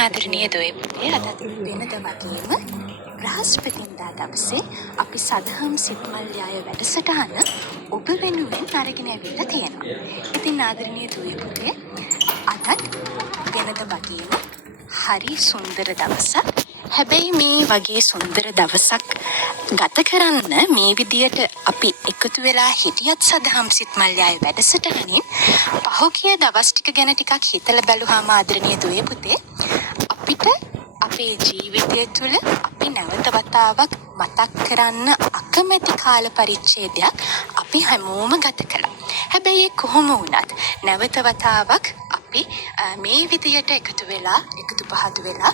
ආදරණීය දුවේ පුතේ අදත් වෙනද වගේම බ්‍රහස්පතින්දා දවසේ අපි සදහම් සිත්මල් යාය වැඩසටහන ඔබ වෙනුවෙන් අරගෙන ඇවිල්ලා තියෙනවා. ඉතින් ආදරණීය දුවේ පුතේ අදත් වෙනද වගේම හරි සුන්දර දවසක්. හැබැයි මේ වගේ සුන්දර දවසක් ගත කරන්න මේ විදියට අපි එකතු වෙලා හිටියත් සදහම් සිත්මල් යාය වැඩසටහනින් පහුගිය දවස් ටික ගැන ටිකක් හිතලා බැලුවාම ආදරණීය දුවේ පුතේ අපිට අපේ ජීවිතය තුළ අපි නැවත වතාවක් මතක් කරන්න අකමැති කාල පරිච්ඡේදයක් අපි හැමෝම ගත කළා. හැබැයි කොහොම වුණත් නැවත වතාවක් අපි මේ විදියට එකතු පහදු වෙලා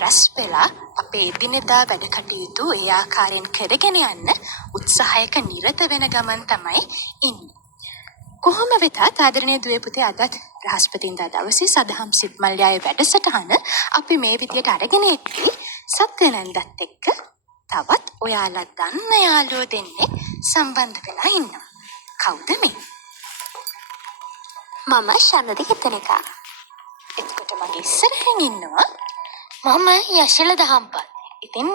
රැස් වෙලා අපේ එදිනෙදා වැඩ කටයුතු ඒ ආකාරයෙන් කරගෙන යන්න උත්සාහයක නිරත වෙන ගමන් තමයි ඉන්නේ. කොහොම වෙතත් ආදරණීය දුවේ පුතේ අදත් බ්‍රහස්පතින්දා දවසේ සදහම් සිත්මල් යාය වැඩසටහන අපි මේ විදියට අරගෙන එද්දී සත්‍යනන්දත් එක්ක තවත් ඔයාලා දන්න යාළුවෝ දෙන්නේ සම්බන්ධ වෙලා ඉන්නවා. කවුද මේ? මම ශනදි හිතනකා. එතකොට මගේ ඉස්සරහින් ඉන්නවා මම යශල දහම්පත්. ඉතින්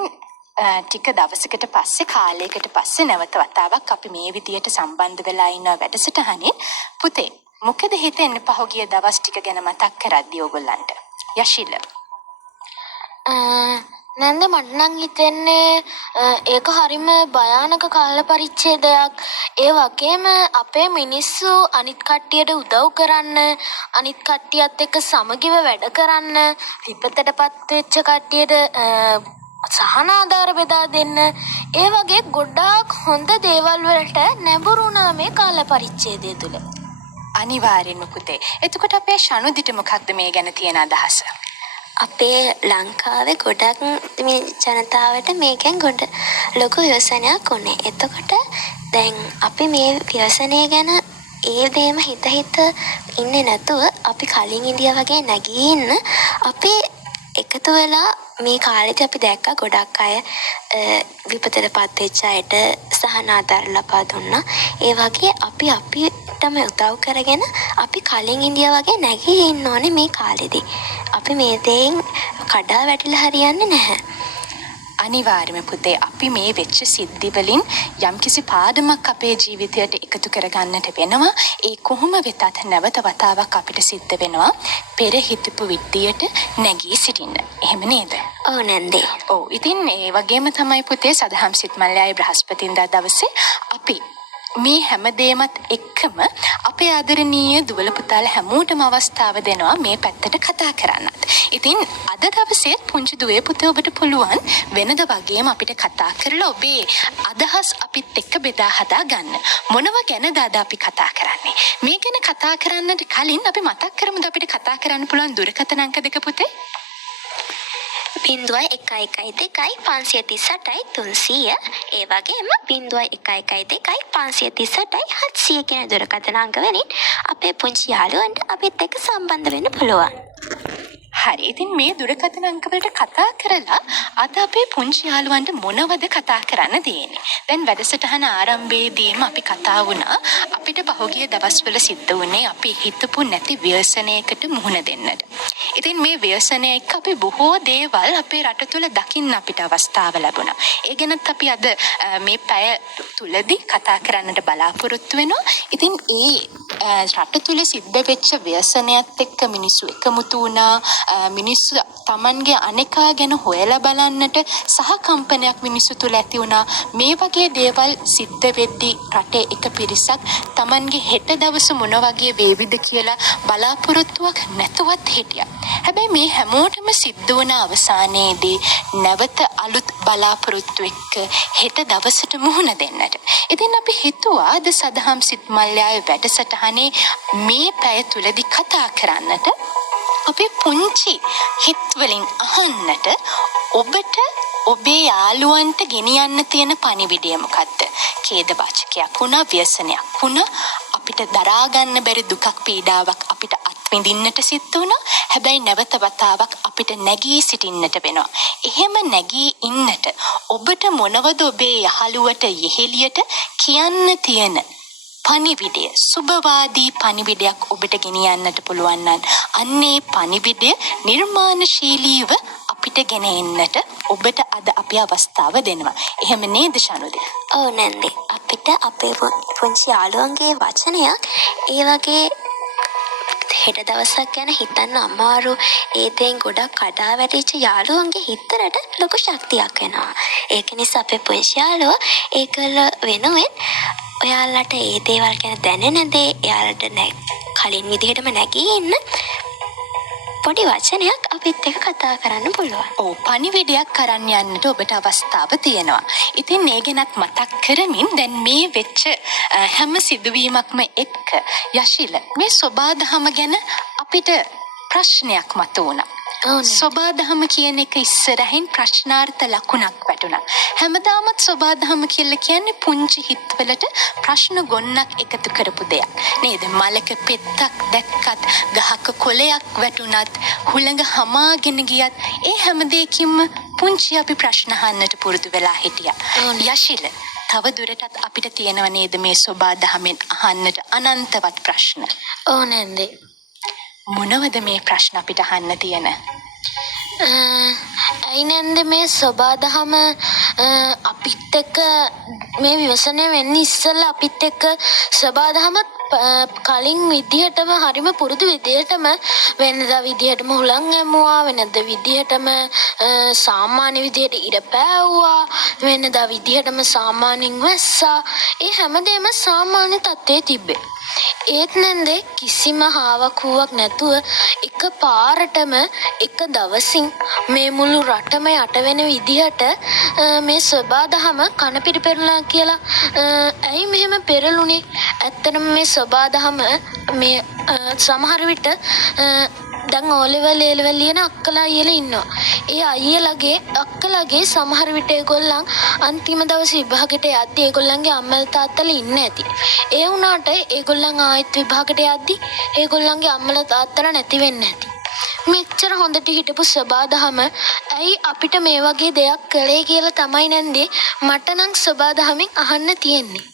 ටික දවසකට පස්සේ කාලයකට පස්සේ නැවත වතාවක් අපි මේ විදියට සම්බන්ධ වෙලා ඉන්න වැඩසටහනේ පුතේ මොකද හිතෙන්නේ පහුගිය දවස් ටික ගැන මතක් කරද්දී ඕගොල්ලන්ට? යශිල. නැන්ද මට නම් හිතෙන්නේ ඒක හරිම භයානක කාල පරිච්ඡේදයක්. ඒ වගේම අපේ මිනිස්සු අනිත් කට්ටියට උදව් කරන්න, අනිත් කට්ටියත් එක්ක සමගිව වැඩ කරන්න, විපතටපත් වෙච්ච කට්ටියට සහනාධාර බෙදා දෙන්න, ඒ වගේ ගොඩාක් හොඳ දේවල් වලට නැඹුරුණා මේ කාල පරිච්ඡේදය තුළ. අනිවාර්යෙන්ම පුතේ. එතකොට අපේ ශනුදිට මොකක්ද මේ ගැන තියෙන අදහස? අපේ ලංකාවේ ගොඩක් ජනතාවට මේකෙන් ගොඩ ලොකු ව්‍යසනයක් උනේ. එතකොට දැන් අපි මේ ව්‍යසනය ගැන ඒ දේම හිත ඉන්නේ නැතුව අපි කලින් ඉන්දියා වගේ නැගී ඉන්න අපි එකතු වෙලා මේ කාලෙදී අපි දැක්කා ගොඩක් අය විපතටපත් වෙච්ච අයට සහනාධාර ලබා දුන්නා. ඒ වගේ අපිටම උදව් කරගෙන අපි කලින් ඉන්දියා වගේ නැගී ඉන්න ඕනේ මේ කාලෙදී. අපි මේ දේෙන් කඩා වැටිලා හරියන්නේ නැහැ. අනිවාර්යයෙන්ම පුතේ අපි මේ වෙච්ච සිද්ධි වලින් යම්කිසි පාඩමක් අපේ ජීවිතයට එකතු කරගන්නට වෙනවා. ඒ කොහොම වෙතත් නැවත වතාවක් අපිට සිද්ධ වෙනවා පෙර හිතපු විදියට නැගී සිටින්න. එහෙම නේද? ඔව් නැන්දේ. ඔව්. ඉතින් ඒ වගේම තමයි පුතේ සදහම් සිත්මල් යාය බ්‍රහස්පතින්දා දවසේ අපි මේ හැමදේමත් එක්කම අපේ ආදරණීය දුවල පුතාලා හැමෝටම අවස්ථාව දෙනවා මේ පැත්තට කතා කරන්නත්. ඉතින් අද දවසේ පුංචි දුවේ පුතේ ඔබට පුළුවන් වෙනද වගේම අපිට කතා කරලා ඔබේ අදහස් අපිත් එක්ක බෙදා හදා ගන්න. මොනව ගැනද අද අපි කතා කරන්නේ? මේ ගැන කතා කරන්නට කලින් අපි මතක් කරමුද අපිට කතා කරන්න පුළුවන් දුරකථන අංක දෙක පුතේ? 0112 538 300 ඒ වගේම 0112 538 700 කියන දුරකථන අංක වලින් අපේ පුංචි යාළුවන්ට අපිත් එක්ක සම්බන්ධ වෙන්න පුළුවන්. හරි. ඉතින් මේ දුරකථන අංක වලට කතා කරලා අද අපේ පුංචි යාළුවන්ට මොනවද කතා කරන්න තියෙන්නේ? දැන් වැඩසටහන ආරම්භයේදීම අපි කතා වුණා අපිට පහුගිය දවස්වල සිද්ධ වුණේ අපි හිතපු නැති ව්‍යසනයකට මුහුණ දෙන්නට. ඉතින් මේ ව්‍යසනය එක්ක අපි බොහෝ දේවල් අපේ රට තුළ දකින්න අපිට අවස්ථාව ලැබුණා. ඒ ගැනත් අපි අද මේ පැය තුලදී කතා කරන්නට බලාපොරොත්තු වෙනවා. ඉතින් ඒ රට තුළ සිද්ධ වෙච්ච ව්‍යසනයත් එක්ක මිනිස්සු එකමුතු වුණා. මිනිස්සු Tamanගේ අනේකා ගැන හොයලා බලන්නට සහකම්පනයක් මිනිස්සු තුළ ඇති වුණා. මේ වගේ දේවල් සිද්ධ වෙද්දී රටේ එක පිරිසක් Tamanගේ හෙට දවස මොන වගේ වේවිද කියලා බලාපොරොත්තුවක් නැතුවත් හිටියා. හැබැයි මේ හැමෝටම සිද්ධ වුණ අවසානයේදී නැවත අලුත් බලාපොරොත්තු එක්ක හෙට දවසට මුහුණ දෙන්නට. ඉතින් අපි හිතුවා අද සදහම් සිත්මල් යාය වැඩසටහනේ මේ පැය තුලදී කතා කරන්නට අපේ පුංචි හිත් වලින් අහන්නට ඔබට ඔබේ යාළුවන්ට ගෙනියන්න තියෙන පණිවිඩය මොකද්ද? ඛේද වාචකයක් වුණා, ව්‍යසනයක් වුණා, අපිට දරා ගන්න බැරි දුකක් පීඩාවක් අපිට අත්විඳින්නට සිද්ධ වුණා. හැබැයි නැවත වතාවක් අපිට නැගී සිටින්නට වෙනවා. එහෙම නැගී ඉන්නට ඔබට මොනවද ඔබේ යහළුවට යෙහෙලියට කියන්න තියෙන පණිවිඩය සුබවාදී පණිවිඩයක් ඔබට ගෙනියන්නට පුළුවන් නම් අන්නේ පණිවිඩය නිර්මාණශීලීව අපිට ගෙන එන්නට ඔබට අද අපි අවස්ථාව දෙනවා. එහෙම නේද ශනුද? ඔව් නැන්දි. අපිට අපේ පුංචි යාළුවන්ගේ වචනයක් ඒ වගේ හෙට දවසක් ගැන හිතන්න අමාරු ඒ දේෙන් ගොඩක් කඩා වැටිච්ච යාළුවන්ගේ හිතරට ලොකු ශක්තියක් වෙනවා. ඒක නිසා අපේ පුංචි යාළුවෝ ඒකල වෙනුවෙන් ඔයාලට ඒ දේවල් ගැන දැනෙන දේ එයාලට කලින් විදිහටම නැගී ඉන්න පොඩි වචනයක් අපිත් එක්ක කතා කරන්න පුළුවන්. ඔව් පණිවිඩයක් කරන්න යන්නට ඔබට අවස්ථාව තියෙනවා. ඉතින් ඒ ගැනත් මතක් කරමින් දැන් මේ වෙච්ච හැම සිදුවීමක්ම එක්ක යශිල මේ සෝබාදහම ගැන අපිට ප්‍රශ්නයක් මතුවුණා. සෝබාදහම කියන එක ඉස්සරහින් ප්‍රශ්නාර්ථ ලකුණක් වැටුණා. හැමදාමත් සෝබාදහම කියලා කියන්නේ පුංචි හිත්වලට ප්‍රශ්න ගොන්නක් එකතු කරපු දෙයක්. නේද? මලක පෙත්තක් දැක්කත්, ගහක කොළයක් වැටුණත්, හුළඟ හමාගෙන ගියත් ඒ හැම දෙයකින්ම පුංචි අපි ප්‍රශ්න අහන්නට පුරුදු වෙලා හිටියා. යශිල තව දුරටත් අපිට තියෙනව නේද මේ සෝබාදහමෙන් අහන්නට අනන්තවත් ප්‍රශ්න? ඕ නැන්දේ. මොනවද මේ ප්‍රශ්න අපිට අහන්න තියෙන? ඇයි නැන්ද මේ සෝබාදහම අපිත් එක්ක මේ විවසනය වෙන්නේ ඉස්සෙල්ලා අපිත් එක්ක සෝබාදහමත් කලින් විදිහටම හරිම පුරුදු විදිහටම වෙනදා විදිහටම හුලං ඇමුවා, වෙනදා විදිහටම සාමාන්‍ය විදිහට ඉර පෑවුවා, වෙනදා විදිහටම සාමාන්‍යයෙන් වැස්සා. ඒ හැමදේම සාමාන්‍ය තත්ත්වයේ තිබ්බේ. ඒත් නැන්දේ කිසිම හාවක් හුවක් නැතුව එක පාරටම එක දවසින් මේ මුළු රටම යට වෙන විදිහට මේ සෝබාදහම කන පිරිපෙරලා කියලා ඇයි මෙහෙම පෙරළුනේ? ඇත්තටම මේ සෝබාදහම මේ සමහර විට දැන් ඕලෙවල් ඒලෙවල් ලියන අක්කලා අයියලා ඉන්නවා. ඒ අයියලාගේ අක්කලාගේ සමහර විට ඒගොල්ලන් අන්තිම දවස් විභාගෙට යද්දි ඒගොල්ලන්ගේ අම්මලා තාත්තලා ඉන්නේ නැති. ඒ වුණාට ඒගොල්ලන් ආයෙත් විභාගෙට යද්දි ඒගොල්ලන්ගේ අම්මලා තාත්තලා නැති වෙන්නේ නැති. මෙච්චර හොඳට හිටපු සෝබාදහම ඇයි අපිට මේ වගේ දෙයක් කළේ කියලා තමයි නැන්දේ මට නම් සෝබාදහමෙන් අහන්න තියෙන්නේ.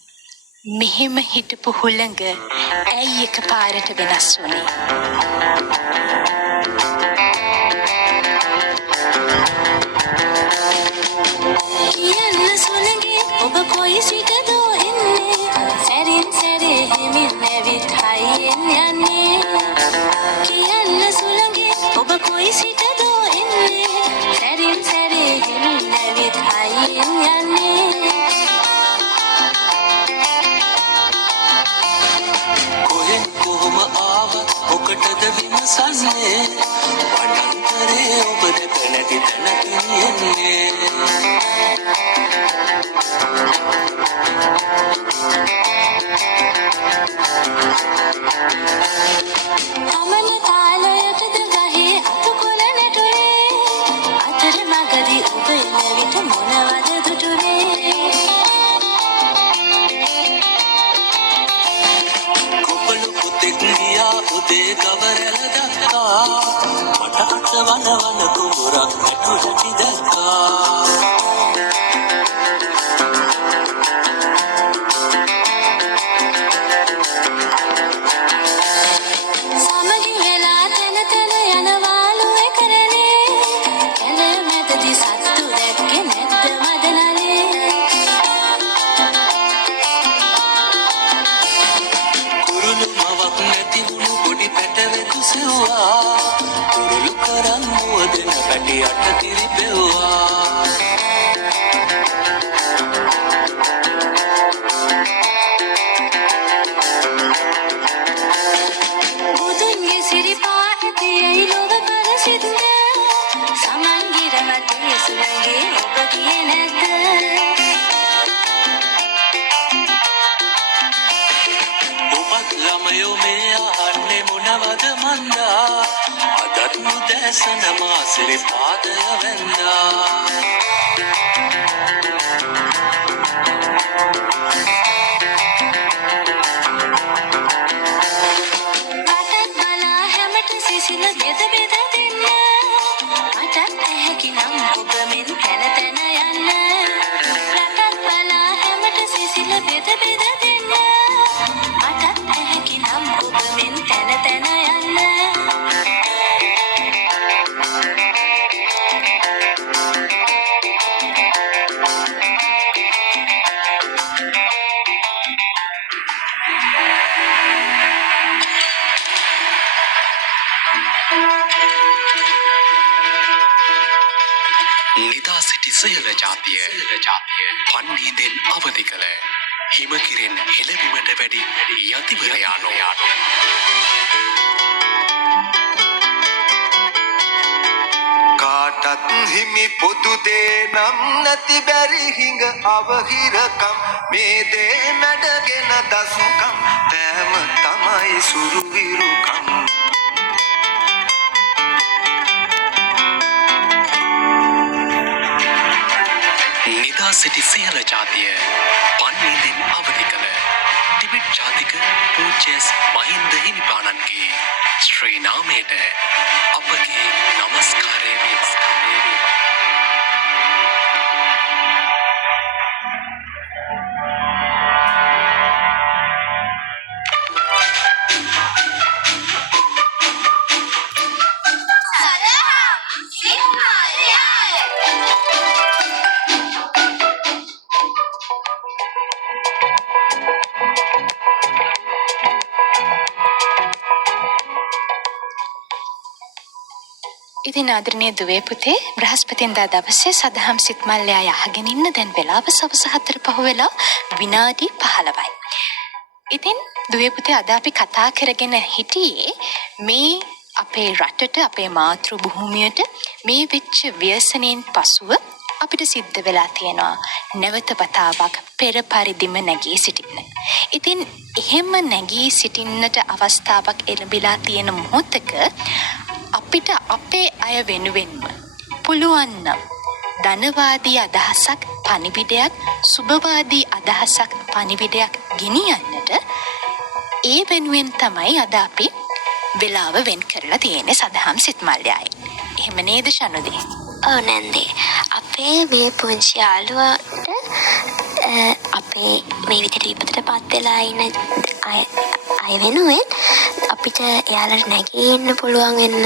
මෙහෙම හිටපු හුළඟ ඇයි එකපාරට වෙනස් වුනේ? කියන්න සුළඟේ ඔබ කොයි සිටද එන්නේ? සැරින් සැරේ හිමින් නැවිත් හයියෙන් යන්නේ. කියන්න සුළඟේ ඔබ කොයි සිටද එන්නේ? සැරින් සැරේ හිමින් නැවිත් හයියෙන් යන්නේ. කොහොම ආවත් ඔකටද විමසන්නේ? වඩන්තරේ ඔබ දැක නැති තැනක නියන්නේ. අමන තාලයටද ගහේ අතුකොළ නැටුනේ. අතර මගදී ඔබ එන විට මොනවද දුටුනේ? උදේ ගවරැල දක්කා මට අත වනවන කුඹුරක් ඇටුලටි දැක්කා. සමගි වෙලා තැන තැන යනවාලු එකරනේ. කැල මැදදී සත්තු දැක්කේ නැද්ද මදනලේ? කුරුළු මවක් නැති වුණු පොඩි පැටවෙකු සෙව්වා. කුරුළු කරන් මුවදෙන පැටි අට තිරිපෙව්වා. බුදුන්ගේ සිරිපා ඇති ඇයි ලොව පරසිද්ද? සමන්ගිරමතේ සුළඟේ ඔබ ගියේ නැද්ද? ඔබත් ළමයෝ මේ අහන්නේ මොනවද මන්දා? අදත් මුදැසන මා සිරිපාදය වැන්දා. රටත් බලා හැමට සිසිල බෙද බෙද දෙන්න. මටත් ඇහැකි නම් ඔබ මෙන් තැන තැන යන්න. රටත් බලා හැමට සිසිල බෙද බෙද දෙන්න. ජාතිය පන්නීදෙන් අවදි කළ හිමකිරෙන් හෙළබිමට වැඩි යතිවරයානෝ කාටත් හිමි පොදු දේ නම් නැති බැරි හිඟ අවහිරකම් මේ දේ මැඩගෙන දස්කම් තෑම තමයි සුරුවිරුකම් නිදා සිටි සියල ජාතිය පන්නීදෙන් අවදි කළ ටිබෙට් ජාතික පූජ්‍ය මහින්ද හිමිපාණන්ගේ ශ්‍රී නාමයට අපගේ නමස්කාරය වේවා. ඉතින් ආදරණීය දුවේ පුතේ බ්‍රහස්පතින්දා දවසේ සදහම් සිත් මල්ලයා යහගෙන ඉන්න දැන් වෙලාව සවස 4 පහ වෙලා විනාඩි 15යි. ඉතින් දුවේ පුතේ අද අපි කතා කරගෙන හිටියේ මේ අපේ රටට අපේ මාතෘ භූමියට මේ වෙච්ච ව්‍යසනයෙන් පසුව අපිට සිද්ධ වෙලා තියෙනවා නැවත වතාවක් පෙර පරිදිම නැගී සිටින්න. ඉතින් එහෙම නැගී සිටින්නට අවස්ථාවක් එළඹිලා තියෙන මොහොතක අපිට අපේ අය වෙනුවෙන්ම පුළුවන් නම් ධනවාදී අදහසක් පණිවිඩයක් සුබවාදී අදහසක් පණිවිඩයක් ගෙනියන්නට ඒ වෙනුවෙන් තමයි අද අපි වෙලාව වෙන් කරලා තියෙන්නේ සදහම් සිත් මල්යයි. එහෙම නේද ශනුදී? ඔව් නැන්දේ. අපේ මේ පුංචි යාළුවාට අපේ මේ විදිහට විපතට පත් වෙලා ඉන්න අය වෙනුවෙන් අපිට එයාලට නැගී ඉන්න පුළුවන් වෙන්න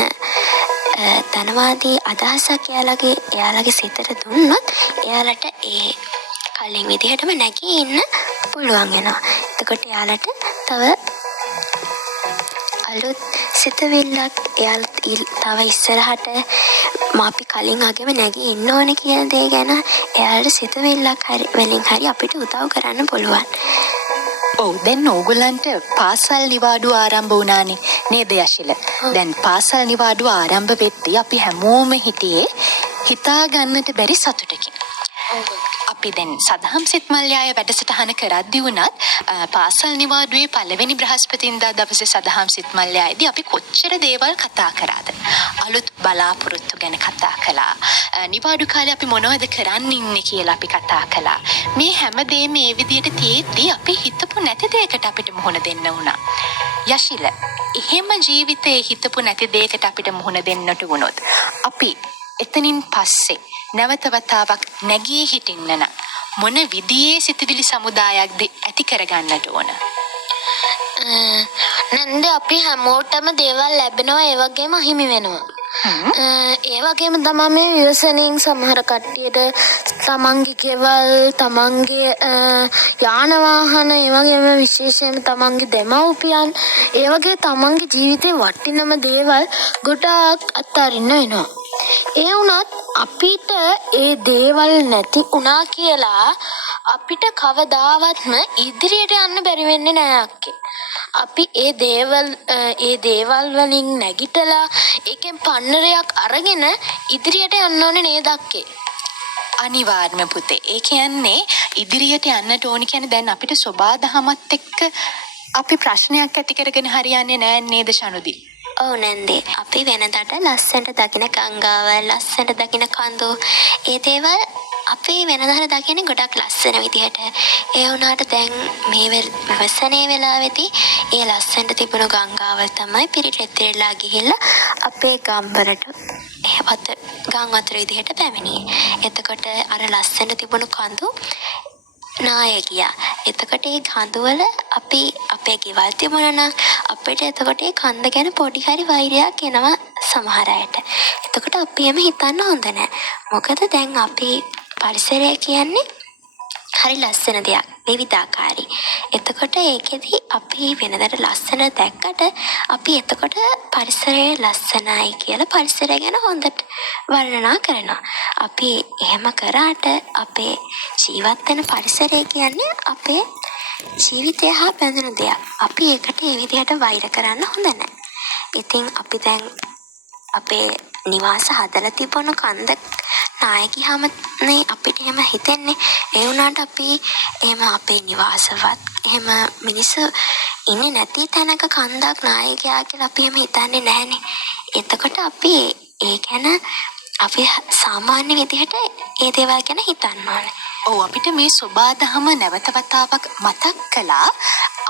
ධනවාදී අදහසක් එයාලගේ සිතට දුන්නොත් එයාලට ඒ කලින් විදිහටම නැගී ඉන්න පුළුවන් වෙනවා. එතකොට එයාලට තව අලුත් සිතවිල්ලක් තව ඉස්සරහට අපි කලින් අගෙම නැගී ඉන්න ඕනේ කියන දේ ගැන එයාලට සිතවිල්ලක් වලින් හරි අපිට උදව් කරන්න පුළුවන්. ඔව් දැන් ඕගොල්ලන්ට පාසල් නිවාඩුව ආරම්භ වුණානේ නේද යශිල? දැන් පාසල් නිවාඩුව ආරම්භ වෙද්දී අපි හැමෝම හිටියේ හිතා ගන්නට බැරි සතුටකින්. අපි දැන් සදහම් සිත් මල්යාය වැඩසටහන කරද්දී වුණත් පාසල් නිවාඩුවේ පළවෙනි බ්‍රහස්පතින්දා දවසේ සදහම් සිත් මල්යායේදී අපි කොච්චර දේවල් කතා කරාද? අලුත් බලාපොරොත්තු ගැන කතා කළා. නිවාඩු කාලේ අපි මොනවද කරන්න ඉන්නේ කියලා අපි කතා කළා. මේ හැමදේම මේ විදිහට තියෙද්දී අපි හිතපු නැති දෙයකට අපිට මුහුණ දෙන්න වුණා. යශිල, එහෙම ජීවිතේ හිතපු නැති දෙයකට අපිට මුහුණ දෙන්නට වුණොත් අපි එතනින් පස්සේ නැවත වතාවක් නැගී හිටින්න නම් මොන විදියේ සිතවිලි සමුදායක්ද ඇති කරගන්නට ඕන? නන්ද අපි හැමෝටම දේවල් ලැබෙනවා ඒ වගේම අහිමි වෙනවා. ඒ වගේම තමයි මේ ව්‍යසනයෙන් සමහර කට්ටියට තමන්ගේ ගෙවල් තමන්ගේ යාන වාහන ඒ වගේම විශේෂයෙන්ම තමන්ගේ දෙමව්පියන් ඒ වගේ තමන්ගේ ජීවිතේ වටිනම දේවල් ගොඩාක් අත්හරින්න වෙනවා. ඒ වුණත් අපිට ඒ දේවල් නැති වුණා කියලා අපිට කවදාවත්ම ඉදිරියට යන්න බැරි වෙන්නේ නෑ අක්කේ. අපි ඒ දේවල් වලින් නැගිටලා ඒකෙන් පන්නරයක් අරගෙන ඉදිරියට යන්න ඕනේ නේද අක්කේ? අනිවාර්යම පුතේ. ඒ කියන්නේ ඉදිරියට යන්නට ඕනි කියන්නේ දැන් අපිට සබාදහමත් එක්ක අපි ප්‍රශ්නයක් ඇති කරගෙන හරියන්නේ නෑ නේද ශනුදී? ඔව් නැන්දේ. අපි වෙනදාට ලස්සනට දකින ගංගාවල් ලස්සනට දකින කඳු ඒ දේවල් අපි වෙනදාට දකින්නේ ගොඩක් ලස්සන විදිහට. ඒ වුණාට දැන් මේ වසනේ වෙලාවේදී ඒ ලස්සනට තිබුණු ගංගාවල් තමයි පිරිතෙලා ගිහිල්ලා අපේ ගම්වලට ගම් වතුර විදිහට පැමිණියේ. එතකොට අර ලස්සනට තිබුණු කඳු නාය ගියා. එතකොට ඒ කඳුවල අපි අපේ ගෙවල් තිබුණා නම් අපිට එතකොට ඒ කන්ද ගැන පොඩි හරි වෛරයක් එනවා සමහර අයට. එතකොට අපි එම හිතන්න හොඳ නැහැ. මොකද දැන් අපි පරිසරය කියන්නේ හරි ලස්සන දෙයක්. විවිධාකාරයි. එතකොට ඒකෙදි අපි වෙනදට ලස්සන දැක්කට අපි එතකොට පරිසරය ලස්සනයි කියලා පරිසරය ගැන හොඳට වර්ණනා කරනවා. අපි එහෙම කරාට අපේ ජීවත් වෙන පරිසරය කියන්නේ අපේ ජීවිතය හා බැඳුණු දෙයක්. අපි ඒකට ඒ විදිහට වෛර කරන්න හොඳ නැහැ. ඉතින් අපි දැන් අපේ නිවාස හදලා තිබුණු කන්ද නායකියාම නේ අපිට එහෙම හිතෙන්නේ. ඒ වුණාට අපි එහෙම අපේ නිවාසවත් එහෙම මිනිස්සු ඉන්නේ නැති තැනක කන්දක් නායකයා කියලා අපි එහෙම හිතන්නේ නැහනේ. එතකොට අපි ඒ ගැන අපි සාමාන්‍ය විදිහට ඒ දේවල් ගැන හිතන්න ඕනේ. ඔව් අපිට මේ සොබාදහම නැවත වතාවක් මතක් කළා.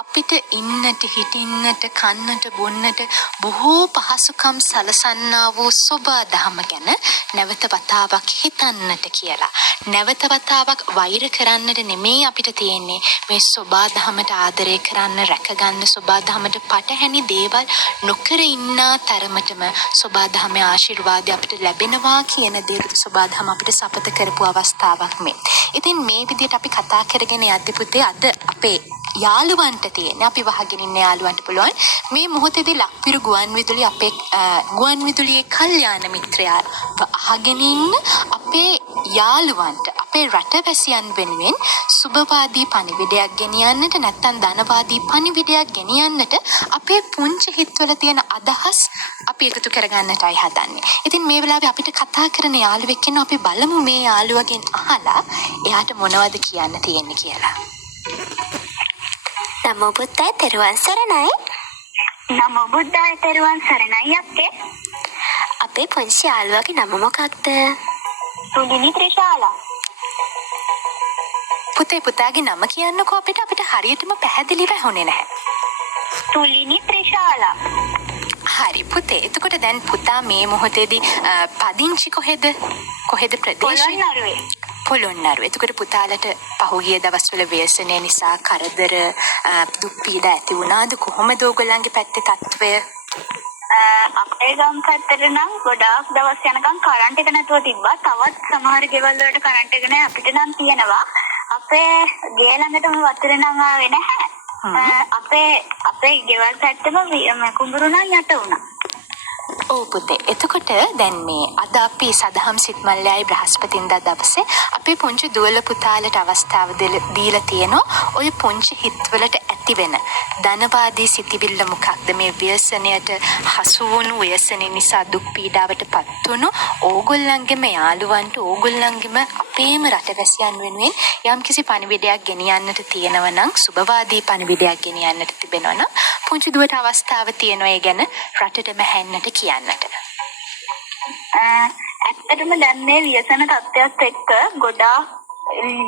අපිට ඉන්නට හිටින්නට කන්නට බොන්නට බොහෝ පහසුකම් සලසන්නා වූ සොබාදහම ගැන නැවත වතාවක් හිතන්නට කියලා. නැවත වතාවක් වෛර කරන්නට නෙමෙයි අපිට තියෙන්නේ. මේ සොබාදහමට ආදරය කරන්න රැකගන්න සොබාදහමට පටහැනි දේවල් නොකර ඉන්නා තරමටම සොබාදහමේ ආශිර්වාදය අපිට ලැබෙනවා කියන දේ සොබාදහම අපිට සපත කරපු අවස්ථාවක් මේ. ඉතින් මේ විදිහට අපි කතා කරගෙන යද්දි පුතේ අද අපේ යාළුවන්ට තියෙන අපි වහගෙන ඉන්න යාළුවන්ට පුළුවන් මේ මොහොතේදී ලක්විරු ගුවන්විදුලි අපේ ගුවන්විදුලියේ කල්යාණ මිත්‍රයා අහගෙන ඉන්න අපේ යාළුවන්ට අපේ රටවැසියන් වෙනුවෙන් සුබවාදී පණිවිඩයක් ගෙනියන්නට නැත්නම් ධනවාදී පණිවිඩයක් ගෙනියන්නට අපේ පුංචි හිතවල තියෙන අදහස් අපි එකතු කරගන්නටයි හදන්නේ. ඉතින් මේ වෙලාවේ අපිට කතා කරන යාළුවෙක් ඉන්නවා. අපි බලමු මේ යාළුවගෙන් අහලා එයාට මොනවද කියන්න තියෙන්නේ කියලා. නමෝ බුද්දාය තෙරුවන් සරණයි. නමෝ බුද්දාය තෙරුවන් සරණයි අපේ. අපේ පුංචි යාළුවාගේ නම මොකක්ද? තුලිනි ත්‍රිශාලා. පුතාගේ නම කියන්නකෝ අපිට හරියටම පැහැදිලිව ඇහුනේ නැහැ. තුලිනි ත්‍රිශාලා. හරි පුතේ. එතකොට දැන් පුතා මේ මොහොතේදී පදිංචි කොහෙද? කොහෙද ප්‍රදේශය? පොළොන්නරුවේ. පොළොන්නරුව. එතකොට පුතාලට පහුගිය දවස්වල ව්‍යසනය නිසා කරදර දුක් පීඩා ඇති වුණාද? කොහොමද ඕගොල්ලන්ගේ පැත්තේ තත්ත්වය? අපේ ගම් පැත්තට නම් ගොඩාක් දවස් යනකම් කරන්ට් එක නැතුව තිබ්බා. තවත් සමහර ගෙවල් වලට කරන්ට් එක නැහැ. අපිට නම් තියෙනවා. අපේ ගේ ළඟටම වතුර නම් ආවේ නැහැ. අපේ ගෙවල් පැත්තම කුඹුරු නම් යට වුණා. ඔව් පුතේ. එතකොට දැන් මේ අද අපි සදහම් සිත්මල්ලයි බ්‍රහස්පතින්දා දවසේ අපේ පුංචි දුවල පුතාලට අවස්ථාව දීලා තියෙනවා. ඔය පුංචි හිතවලට ඇති වෙන ධනවාදී සිතිවිල්ල මොකක්ද? මේ ව්‍යසනයට හසු වුණු ව්‍යසනය නිසා දුක් පීඩාවට පත් වුණු ඕගොල්ලන්ගේම යාළුවන්ට ඕගොල්ලන්ගේම අපේම රටවැසියන් වෙනුවෙන් යම්කිසි පණිවිඩයක් ගෙනියන්නට තියෙනවා නම් සුබවාදී පණිවිඩයක් ගෙනියන්නට තිබෙනවා නම් පුංචි දුවට අවස්ථාව තියෙනවා ඒ ගැන රටටම හැන්නට කියන්නට. ඇත්තටම දැන් මේ ව්‍යසන තත්ත්වයක් එක්ක ගොඩාක්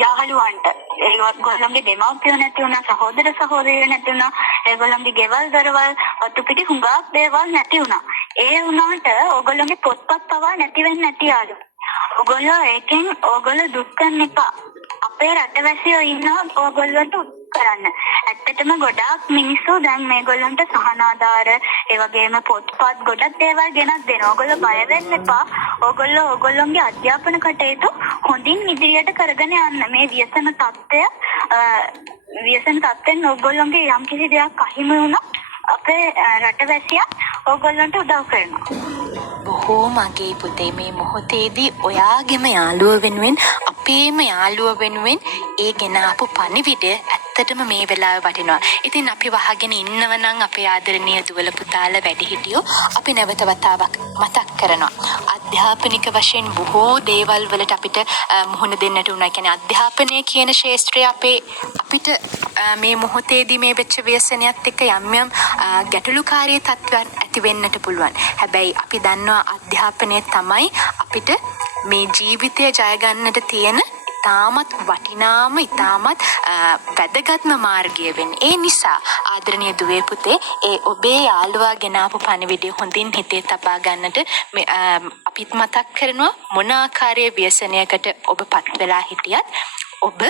යාළුවන්ට ඒගොල්ලන්ගේ දෙමව්පියෝ නැති වුණා, සහෝදර සහෝදරියෝ නැති වුණා, ඒගොල්ලන්ගේ ගෙවල් දරවල් වතු පිටි හුඟක් දේවල් නැති වුණා. ඒ වුණාට ඕගොල්ලන්ගේ පොත්පත් පවා නැති වෙන්නේ නැති යාළු. ඕගොල්ලෝ ඒකෙන් ඕගොල්ලෝ දුක් ගන්න එපා. අපේ රටවැසියෝ ඉන්නවා ඕගොල්ලන්ට කරන්න. ඇත්තටම ගොඩාක් මිනිස්සු දැන් මේගොල්ලන්ට සහනාධාර ඒ වගේම පොත්පත් ගොඩක් දේවල් ගෙනත් දෙනවා. ඕගොල්ලෝ බය වෙන්න එපා. ඕගොල්ලෝ ඕගොල්ලන්ගේ අධ්‍යාපන කටයුතු හොඳින් ඉදිරියට කරගෙන යන්න. මේ ව්‍යසන තත්ත්වෙන් ඕගොල්ලන්ගේ යම්කිසි දෙයක් අහිමි වුණා අපේ රටවැසියන් ඕගොල්ලන්ට උදව් කරනවා. බොහෝම අගේ පුතේ මේ මොහොතේදී ඔයාගේම යාළුව වෙනුවෙන් අපේම යාළුව වෙනුවෙන් ඒ ගෙනාපු පණිවිඩය ඇත්තටම මේ වෙලාවේ වටිනවා. ඉතින් අපි වහගෙන ඉන්නව නම් අපේ ආදරණීය දුවල පුතාලා වැඩිහිටියෝ අපි නැවත වතාවක් මතක් කරනවා. අධ්‍යාපනික වශයෙන් බොහෝ දේවල් වලට අපිට මුහුණ දෙන්නට උනා. කියන්නේ අධ්‍යාපනය කියන ශාස්ත්‍රය අපිට මේ මොහොතේදී මේ වෙච්ච ව්‍යසනයත් එක්ක යම් ගැටලුකාරී තත්ත්වයන් ඇති වෙන්නට පුළුවන්. හැබැයි අපි දන්නවා අධ්‍යාපනය තමයි අපිට මේ ජීවිතය ජය ගන්නට තියෙන ඉතාමත් වටිනාම ඉතාමත් වැදගත්ම මාර්ගය වෙන්නේ. ඒ නිසා ආදරණීය දුවේ පුතේ ඒ ඔබේ යාළුවා ගෙනාපු පණිවිඩය හොඳින් හිතේ තබා ගන්නට අපිත් මතක් කරනවා මොන ආකාරයේ ව්‍යසනයකට ඔබ පත් වෙලා හිටියත් ඔබ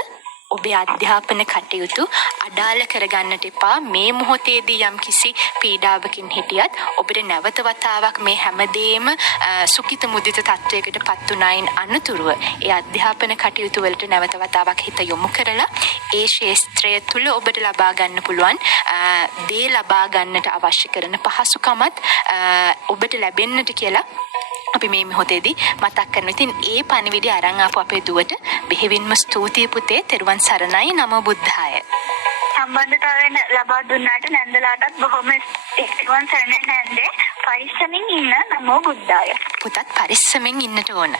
ඔබේ අධ්‍යාපන කටයුතු අඩාල කරගන්නට එපා. මේ මොහොතේදී යම් කිසි පීඩාවකින් හිටියත් ඔබට නැවත වතාවක් මේ හැමදේම සුඛිත මුදිත තත්වයකට පත් වුණායින් අනතුරුව ඒ අධ්‍යාපන කටයුතු වලට නැවත වතාවක් හිත යොමු කරලා ඒ ශාස්ත්‍රය තුල ඔබට ලබා ගන්න පුළුවන් දේ ලබා ගන්නට අවශ්‍ය කරන පහසුකමත් ඔබට ලැබෙන්නට කියලා අපි මේ මොහොතේදී මතක් කරනවා. ඉතින් ඒ පණිවිඩය අරන් ආපු අපේ දුවට බෙහෙවින්ම ස්තුතියි පුතේ. තෙරුවන් සරණයි. නමෝ බුද්ධාය. සම්බන්ධතාවයෙන් ලබා දුන්නාට නැන්දලාටත් බොහොම තෙරුවන් සරණයි නැන්දේ. පරිස්සමින් ඉන්න. නමෝ බුද්ධාය. පුතත් පරිස්සමෙන් ඉන්නට ඕන.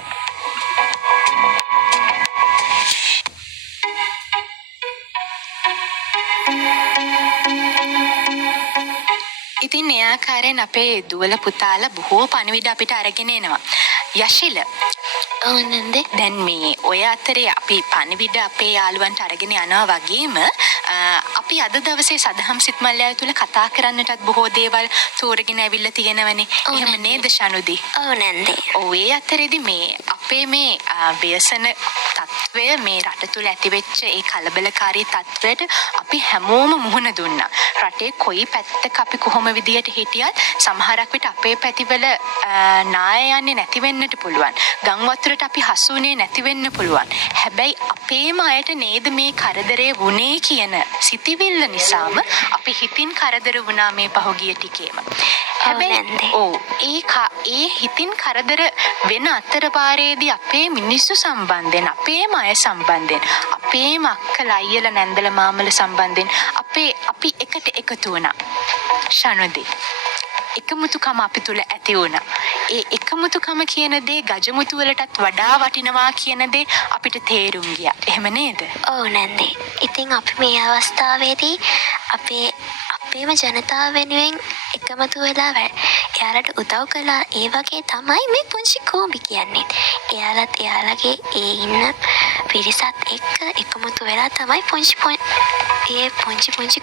ඉතින් ඒ ආකාරයෙන් අපේ දුවල පුතාලා බොහෝ පණිවිඩ අපිට අරගෙන එනවා. යශිල ඕනන්දේ දැන් මේ ඔය අතරේ අපි පණිවිඩ අපේ යාළුවන්ට අරගෙන යනවා වගේම අපි අද දවසේ සදහම් සිත් මල්ලයාය තුල කතා කරන්නටත් බොහෝ දේවල් තෝරගෙන ඇවිල්ලා තියෙනවනේ. එහෙම නේද ශනුදි? ඕනන්දේ ඔය අතරේදී මේ අපේ මේ ව්‍යසන තත්වය මේ රට තුල ඇතිවෙච්ච ඒ කලබලකාරී තත්වයට අපි හැමෝම මුහුණ දුන්නා. රටේ කොයි පැත්තක අපි කොහොම විදියට හිටියත් සමහරක් විට අපේ පැතිවල නාය යන්නේ නැති වෙන්නට පුළුවන්. ගම් වතුරට අපි හසුනේ නැති වෙන්න පුළුවන්. හැබැයි අපේම අයට නේද මේ කරදරේ වුණේ කියන සිතිවිල්ල නිසාම අපි හිතින් කරදර වුණා මේ පහුගිය ටිකේම. හැබැයි ඒ හිතින් කරදර වෙන අතරපාරේදී අපේ මිනිස්සු සම්බන්ධයෙන් අපේම අය සම්බන්ධයෙන් අපේම අක්කලා අයියලා නැන්දලා මාමලා සම්බන්ධයෙන් අපි එකට එකතු වුණා. ශනුදේ එකමුතුකම අපි තුල ඇති වුණා. ඒ එකමුතුකම කියන දේ ගජමුතු වලටත් වඩා වටිනවා කියන දේ අපිට තේරුම් ගියා. එහෙම නේද? ඔව් නන්දේ. ඉතින් අපි මේ අවස්ථාවේදී අපේම ජනතාව වෙනුවෙන් එකමතු වෙලා එයාලට උදව් කළා. ඒ වගේ තමයි මේ පුංචි කෝඹි කියන්නේ. එයාලත් එයාලගේ ඒ ඉන්න පිරිසත් එක්ක එකමුතු වෙලා තමයි පුංචි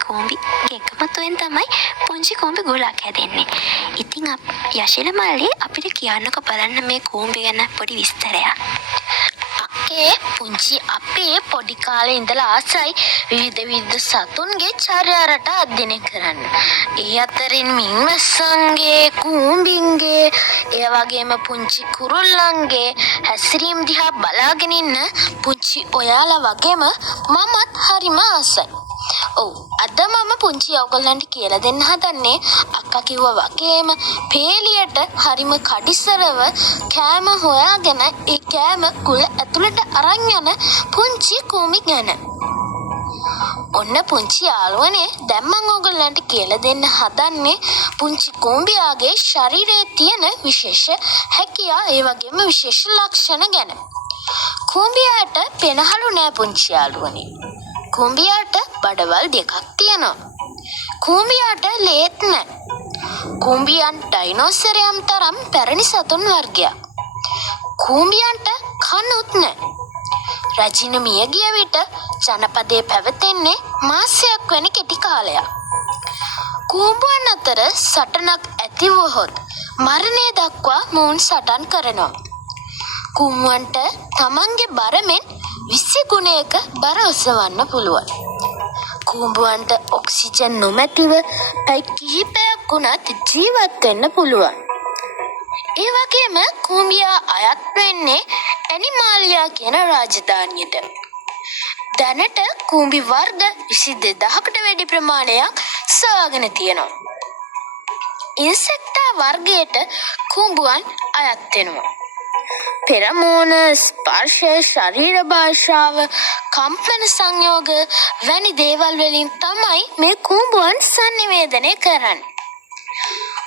කෝඹි එකමුතුෙන් තමයි පුංචි කෝඹි ගොඩක් හැදෙන්නේ. ඉතින් යශිල මල්ලි අපිට කියන්නකෝ බලන්න මේ කෝඹි ගැන පොඩි විස්තරයක්. පුංචි අපේ පොඩි කාලේ ඉඳලා ආසයි විවිධ සතුන්ගේ චර්යාරට අධ්‍යයනය කරන්න. ඒ අතරින් මිනිස්සුන්ගේ, කූඹින්ගේ, ඒ වගේම පුංචි කුරුල්ලන්ගේ හැසිරීම් දිහා බලාගෙන ඉන්න පුංචි ඔයාලා වගේම මමත් හරිම ආසයි. ඔව් අද මම පුංචි ඔයගොල්ලන්ට කියලා දෙන්න හදන්නේ අක්කා කිව්වා වගේම පේලියට හරිම කඩිසරව කෑම හොයාගෙන ඒ කෑම කුල ඇතුළට අරන් යන පුංචි කූඹි ගැන. ඔන්න පුංචි යාළුවනේ දැන් මම ඔයගොල්ලන්ට කියලා දෙන්න හදන්නේ පුංචි කූඹියාගේ ශරීරයේ තියෙන විශේෂ හැකියා ඒ වගේම විශේෂ ලක්ෂණ ගැන. කූඹියාට පෙනහළු නෑ පුංචි යාළුවනේ. කූඹියාට බඩවල් දෙකක් තියෙනවා. කූඹියාට ලේත් නෑ. කූඹියන් ඩයිනෝසරයන් තරම් පැරණි සතුන් වර්ගයක්. කූඹියන්ට කනුත් නෑ. රජින මිය ගිය විට ජනපදයේ පැවතෙන්නේ මාසයක් වැනි කෙටි කාලයක්. කූඹුවන් අතර සටනක් ඇතිවහොත් මරණය දක්වා මොවුන් සටන් කරනවා. කූඹුවන්ට තමන්ගේ බරමෙන් 20 ගුණයක බර ඔසවන්න පුළුවන්. කූඹුවන්ට ඔක්සිජන් නොමැතිව පැය කිහිපයක් වුණත් ජීවත් වෙන්න පුළුවන්. ඒ වගේම කූඹියා අයත් වෙන්නේ ඇනිමාලියා කියන රාජධානියට. දැනට කූඹි වර්ග 22000කට වැඩි ප්‍රමාණයක් සොයාගෙන තියෙනවා. ඉන්සෙක්ටා වර්ගයට කූඹුවන් අයත් වෙනවා. පෙරමෝන, ස්පර්ශ, ශරීර භාෂාව, කම්පන සංයෝග වැනි දේවල් වලින් තමයි මේ කූඹුවන් sannivedanaya කරන්නේ.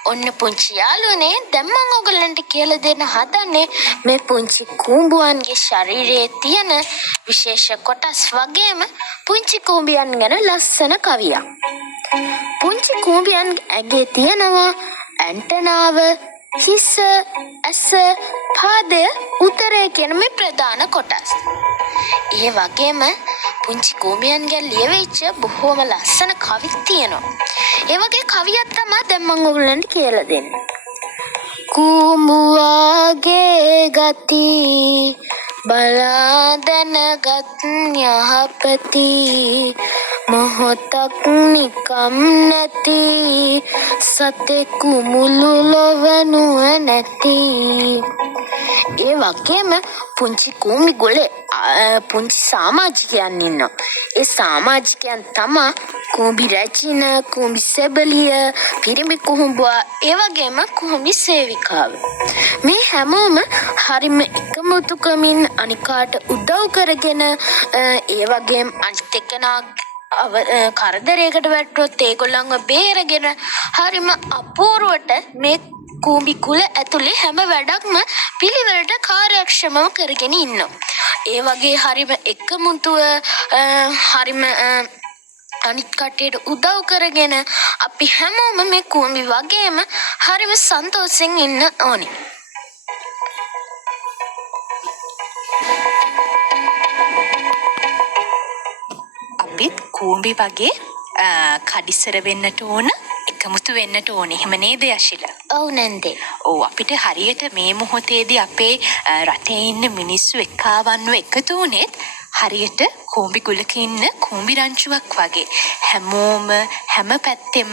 ඔන්න පුංචි යාළුවනේ දැන් මම ඔයගලන්ට කියලා දෙන්න හදන්නේ මේ පුංචි කූඹුවන්ගේ ශරීරයේ තියෙන විශේෂ කොටස් වගේම පුංචි කූඹියන් ගැන ලස්සන කවියක්. පුංචි කූඹියන් ඇගේ තියෙනවා ඇන්ටනාව, හිස, ඇස, පාදය, උදරය කියන මේ ප්‍රධාන කොටස්. ඒ වගේම පුංචි කූඹියන්ගේ ලියවිච්ච බොහෝම ලස්සන කවිත් තියෙනවා. ඒ වගේ කවියක් තමයි දැන් මම ඔයගලන්ට කියලා දෙන්නේ. කූඹුවාගේ ගති බලා දැනගත් යහපති මොහොතක් නිකම් නැති සතෙකු මුළු ලොව නුවණැති. ඒ වගේම පුංචි කූඹි ගොලේ පුංචි සමාජිකයන් ඉන්නවා. ඒ සමාජිකයන් තමා කූඹි රැචින, කූඹි සෙබලිය, පිරිමි කුහුඹුවා, ඒ වගේම කූඹි සේවිකාව. මේ හැමෝම හරිම එකමුතුකමින් අනිකාට උදව් කරගෙන ඒ වගේම අනිත් එක්කෙනා කරදරයකට වැටුනොත් ඒගොල්ලන්ව බේරගෙන හරිම අපූර්වට මේ කූඹි කුල ඇතුලේ හැම වැඩක්ම පිළිවෙලට කාර්යක්ෂමව කරගෙන ඉන්නවා. ඒ වගේ හරිම එකමුතුව හරිම අනිත් කට්ටියට උදව් කරගෙන අපි හැමෝම මේ කූඹි වගේම හරිම සන්තෝෂෙන් ඉන්න ඕනේ. අපිත් කූඹි වගේ කඩිසර වෙන්නට ඕන, එකමුතු වෙන්නට ඕන. එහෙම නේද යශිල? ඔව් නන්දේ. ඔව්, අපිට හරියට මේ මොහොතේදී අපේ රටේ ඉන්න මිනිස්සු එක්කාවන්ව එකතු වුණෙත් හරියට කූඹි ගුලක ඉන්න කූඹි රංචුවක් වගේ. හැමෝම හැම පැත්තෙම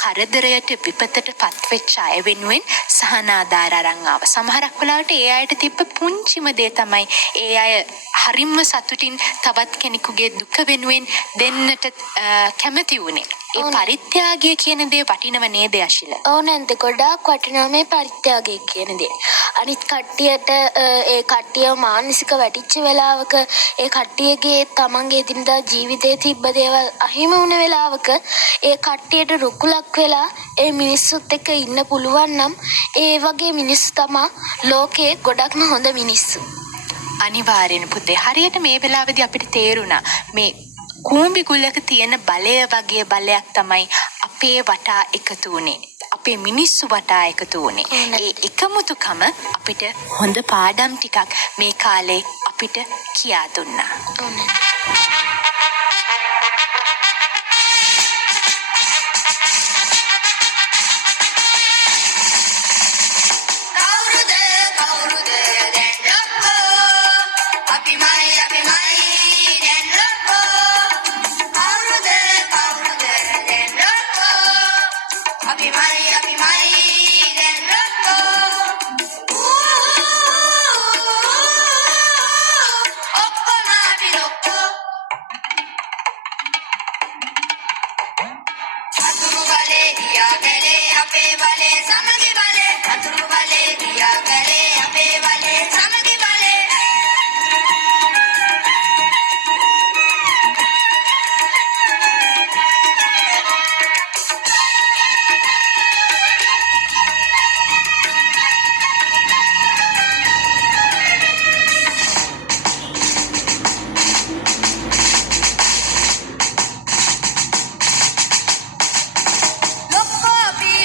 කරදරයට විපතට පත්වෙච්ච අය වෙනුවෙන් සහනාධාර අරන් ආව. සමහරක් වෙලාවට ඒ අයට තිබ්බ පුංචිම දේ තමයි ඒ අය හරිම සතුටින් තවත් කෙනෙකුගේ දුක වෙනුවෙන් දෙන්නට කැමති වුණේ. ඒ පරිත්‍යාගය කියන දේ වටිනව නේද යශිල? ඔව් නන්දේ, ගොඩාක් වටිනවා මේ පරිත්‍යාගය කියන දේ. අනිත් කට්ටියට ඒ කට්ටිය මානසික වැටිච්ච වෙලාවක ඒ කට්ටියගේ තමන්ගේ එදිනදා ජීවිතයේ තිබ්බ දේවල් අහිමි වුණ වෙලාවක ඒ කට්ටියට රුකුලක් වෙලා ඒ මිනිස්සුත් එක්ක ඉන්න පුළුවන් නම් ඒ වගේ මිනිස්සු තමා ලෝකයේ ගොඩක්ම හොඳ මිනිස්සු. අනිවාර්යෙන් පුතේ. හරියට මේ වෙලාවේදී අපිට තේරුණා මේ කූඹි ගුලක තියෙන බලය වගේ බලයක් තමයි අපේ වටා එකතු වුණේ. අපේ මිනිස්සු වටා එකතු වුණේ. ඒ එකමුතුකම අපිට හොඳ පාඩම් ටිකක් මේ කාලේ අපිට කියා දුන්නා.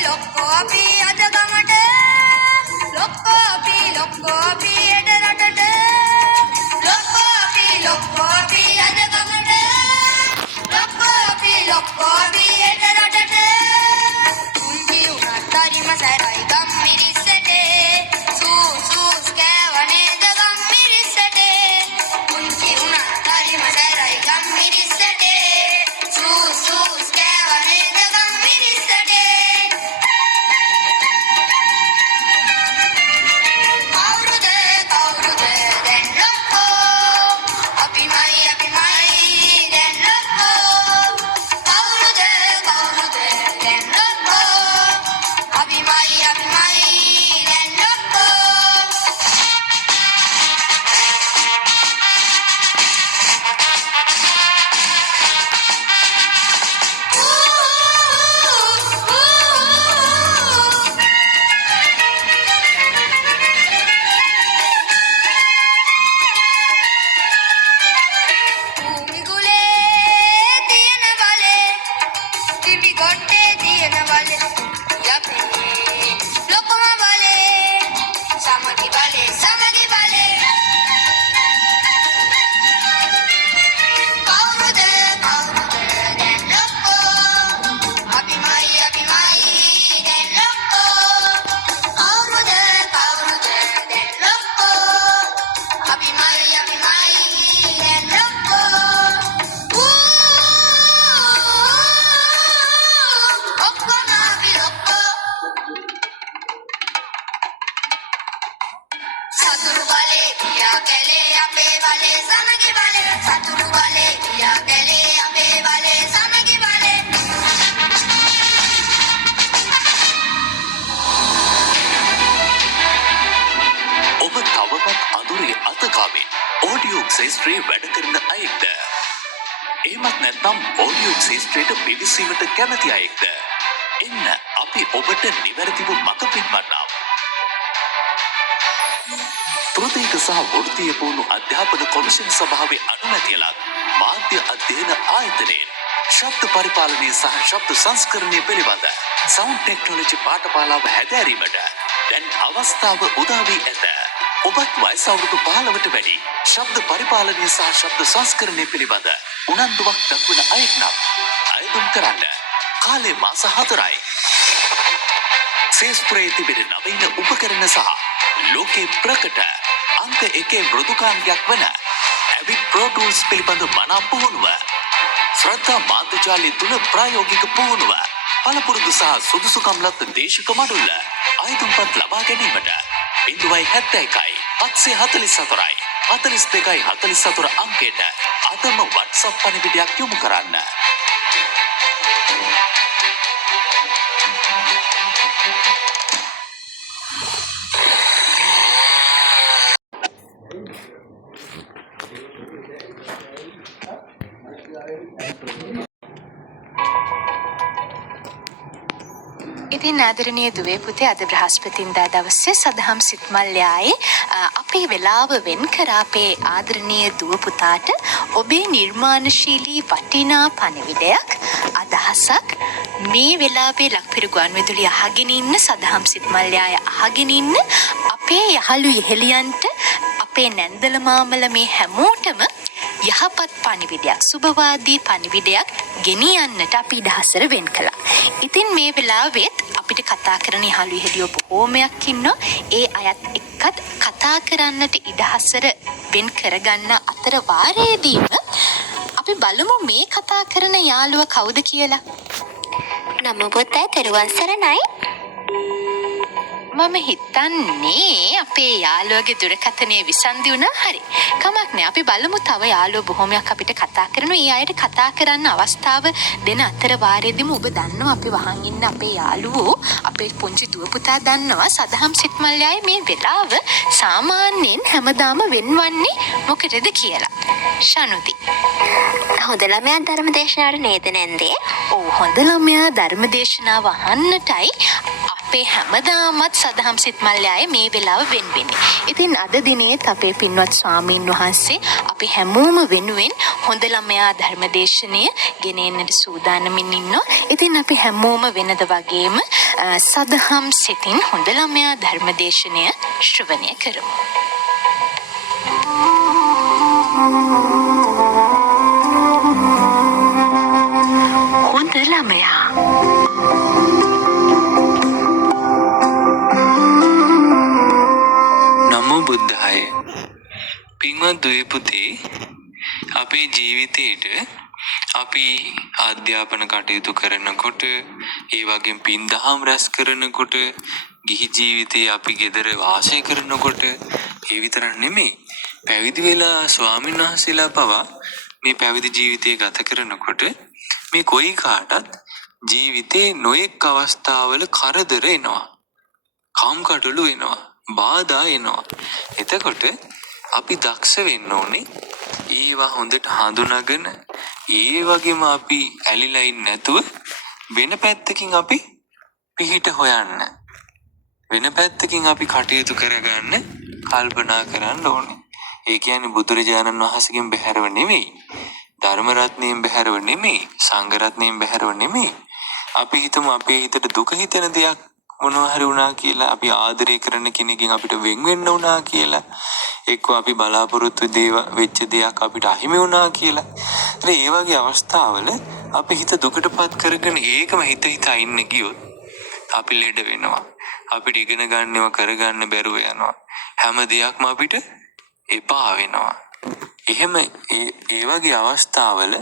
Loco, api, aද ශේෂ්ත්‍රයේ වැඩ කරන අයෙක්ද? එහෙමත් නැත්නම් ඔඩියෝ ශේෂ්ත්‍රයට පිවිසීමට කැමති අයෙක්ද? එන්න අපි ඔබට නිවැරදිව මඟ පෙන්වන්නම්. ප්‍රතික සහ වෘත්තීය පුහුණු අධ්‍යාපන කොමිෂන් සභාවේ අනුමැතිය ලත් මාධ්‍ය අධ්‍යයන ආයතනයෙන් ශබ්ද පරිපාලනය සහ ශබ්ද සංස්කරණය පිළිබඳ සවුන්ඩ් ටෙක්නොලොජි පාඨමාලාව හැදෑරීමට දැන් අවස්ථාව උදා වී ඇත. ඔබත් වයස අවුරුදු 15ට වැඩි ශබ්ද පරිපාලනය සහ ශබ්ද සංස්කරණය පිළිබඳ උනන්දුවක් දක්වන අයෙක් නම් අයදුම් කරන්න. කාලය මාස 4යි. ශේෂ්ත්‍රයේ තිබෙන නවීන උපකරණ සහ ලෝකේ ප්‍රකට අංක 1 මෘදුකාංගයක් වන ඇවිත් Pro Tools පිළිබඳ මනා පුහුණුව, ශ්‍රද්ධා මාධ්‍යජාලය තුල ප්‍රායෝගික පුහුණුව, පළපුරුදු සහ සුදුසුකම් ලත් දේශක මඩුල්ල ආයතනපත් ලබා ගැනීමට 071 744 42 44 අංකයට අදම WhatsApp පණිවිඩයක් යොමු කරන්න. ඉතින් ආදරණීය දුවේ පුතේ අද බ්‍රහස්පතින්දා දවසේ සදහම් සිත්මල්යායේ අපේ වෙලාව වෙන් කර අපේ ආදරණීය දුව පුතාට ඔබේ නිර්මාණශීලී වටිනා පණිවිඩයක් අදහසක් මේ වෙලාවේ ලක්පිරු ගුවන්විදුලි අහගෙන ඉන්න සදහම් සිත්මල්යාය අහගෙන ඉන්න අපේ යහළු යෙහෙලියන්ට අපේ නැන්දල මාමල මේ හැමෝටම යහපත් පණිවිඩයක් සුබවාදී පණිවිඩයක් ගෙනියන්නට අපි ඉඩහසර වෙන් කළා. ඉතින් මේ වෙලාවෙත් අපිට කතා කරන යහළු යෙහෙලියෝ බොහෝමයක් ඉන්නවා. ඒ අයත් එක්කත් කතා කරන්නට ඉඩහසර වෙන් කරගන්න අතර වාරයේදීම අපි බලමු මේ කතා කරන යාළුවා කවුද කියලා. නම පුතා තෙරුවන් සරණයි. මම හිතන්නේ අපේ යාළුවගේ දුරකථනය විසන්දි වුණා. හරි. කමක් නෑ. අපි බලමු තව යාළුවෝ බොහොමයක් අපිට කතා කරනවා. ඒ අයට කතා කරන්න අවස්ථාව දෙන අතර වාරයේදීම ඔබ දන්නවා අපි වහන් ඉන්න අපේ යාළුවෝ අපේ පුංචි දුව පුතා දන්නවා සදහම් සිත්මල්යායේ මේ වෙලාව සාමාන්‍යයෙන් හැමදාම වෙන්වන්නේ මොකටද කියලා. ශනුති. හොඳ ළමයා ධර්මදේශනාවට නේද නැන්දේ? ඔව් හොඳ ළමයා ධර්මදේශනාව අහන්නටයි අපේ හැමදාමත් සදහම් සිත්මල්යායේ මේ වෙලාව වෙන් වෙන්නේ. ඉතින් අද දිනේත් අපේ පින්වත් ස්වාමීන් වහන්සේ අපි හැමෝම වෙනුවෙන් හොඳ ළමයා ධර්මදේශනය ගෙනෙන්නට සූදානමින් ඉන්නවා. ඉතින් අපි හැමෝම වෙනද වගේම සදහම් සිතින් හොඳ ළමයා ධර්මදේශනය ශ්‍රවණය කරමු. හොඳ ළමයා බුද්ධාය. පින්වත් දුවේ පුතේ, අපේ ජීවිතේට අපි අධ්‍යාපන කටයුතු කරනකොට ඒ වගේම පින් දහම් රැස් කරනකොට ගිහි ජීවිතේ අපි ගෙදර වාසය කරනකොට ඒ විතරක් නෙමෙයි පැවිදි වෙලා ස්වාමීන් වහන්සේලා පවා මේ පැවිදි ජීවිතය ගත කරනකොට මේ කොයි කාටත් ජීවිතේ නොඑක් අවස්ථාවල කරදර එනවා, කම්කටොළු එනවා, බාධා එනවා. එතකොට අපි දක්ෂ වෙන්න ඕනේ ඒවා හොඳට හඳුනාගෙන ඒ වගේම අපි ඇලිලා ඉන්නේ නැතුව වෙන පැත්තකින් අපි පිහිට හොයන්න, වෙන පැත්තකින් අපි කටයුතු කරගන්න කල්පනා කරන්න ඕනේ. ඒ කියන්නේ බුදුරජාණන් වහන්සේගෙන් බැහැරව නෙමෙයි, ධර්ම රත්නයෙන් බැහැරව නෙමෙයි, සංඝ රත්නයෙන් බැහැරව නෙමෙයි. අපි හිතමු අපේ හිතට දුක හිතෙන දෙයක් මොනවා හරි වුණා කියලා, අපි ආදරය කරන කෙනකින් අපිට වෙන් වෙන්න වුණා කියලා, එක්ක අපි බලාපොරොත්තු වෙච්ච දෙයක් අපිට අහිමි වුණා කියලා. ඒ වගේ අවස්ථාවල අපි හිත දුකටපත් කරගෙන ඒකම හිත හිතා ඉන්න ගියොත් අපි ලෙඩ වෙනවා. අපිට ඉගෙන ගන්නව කරගන්න බැරුව යනවා. හැම දෙයක්ම අපිට එපා වෙනවා. එහෙම ඒ වගේ අවස්ථාවල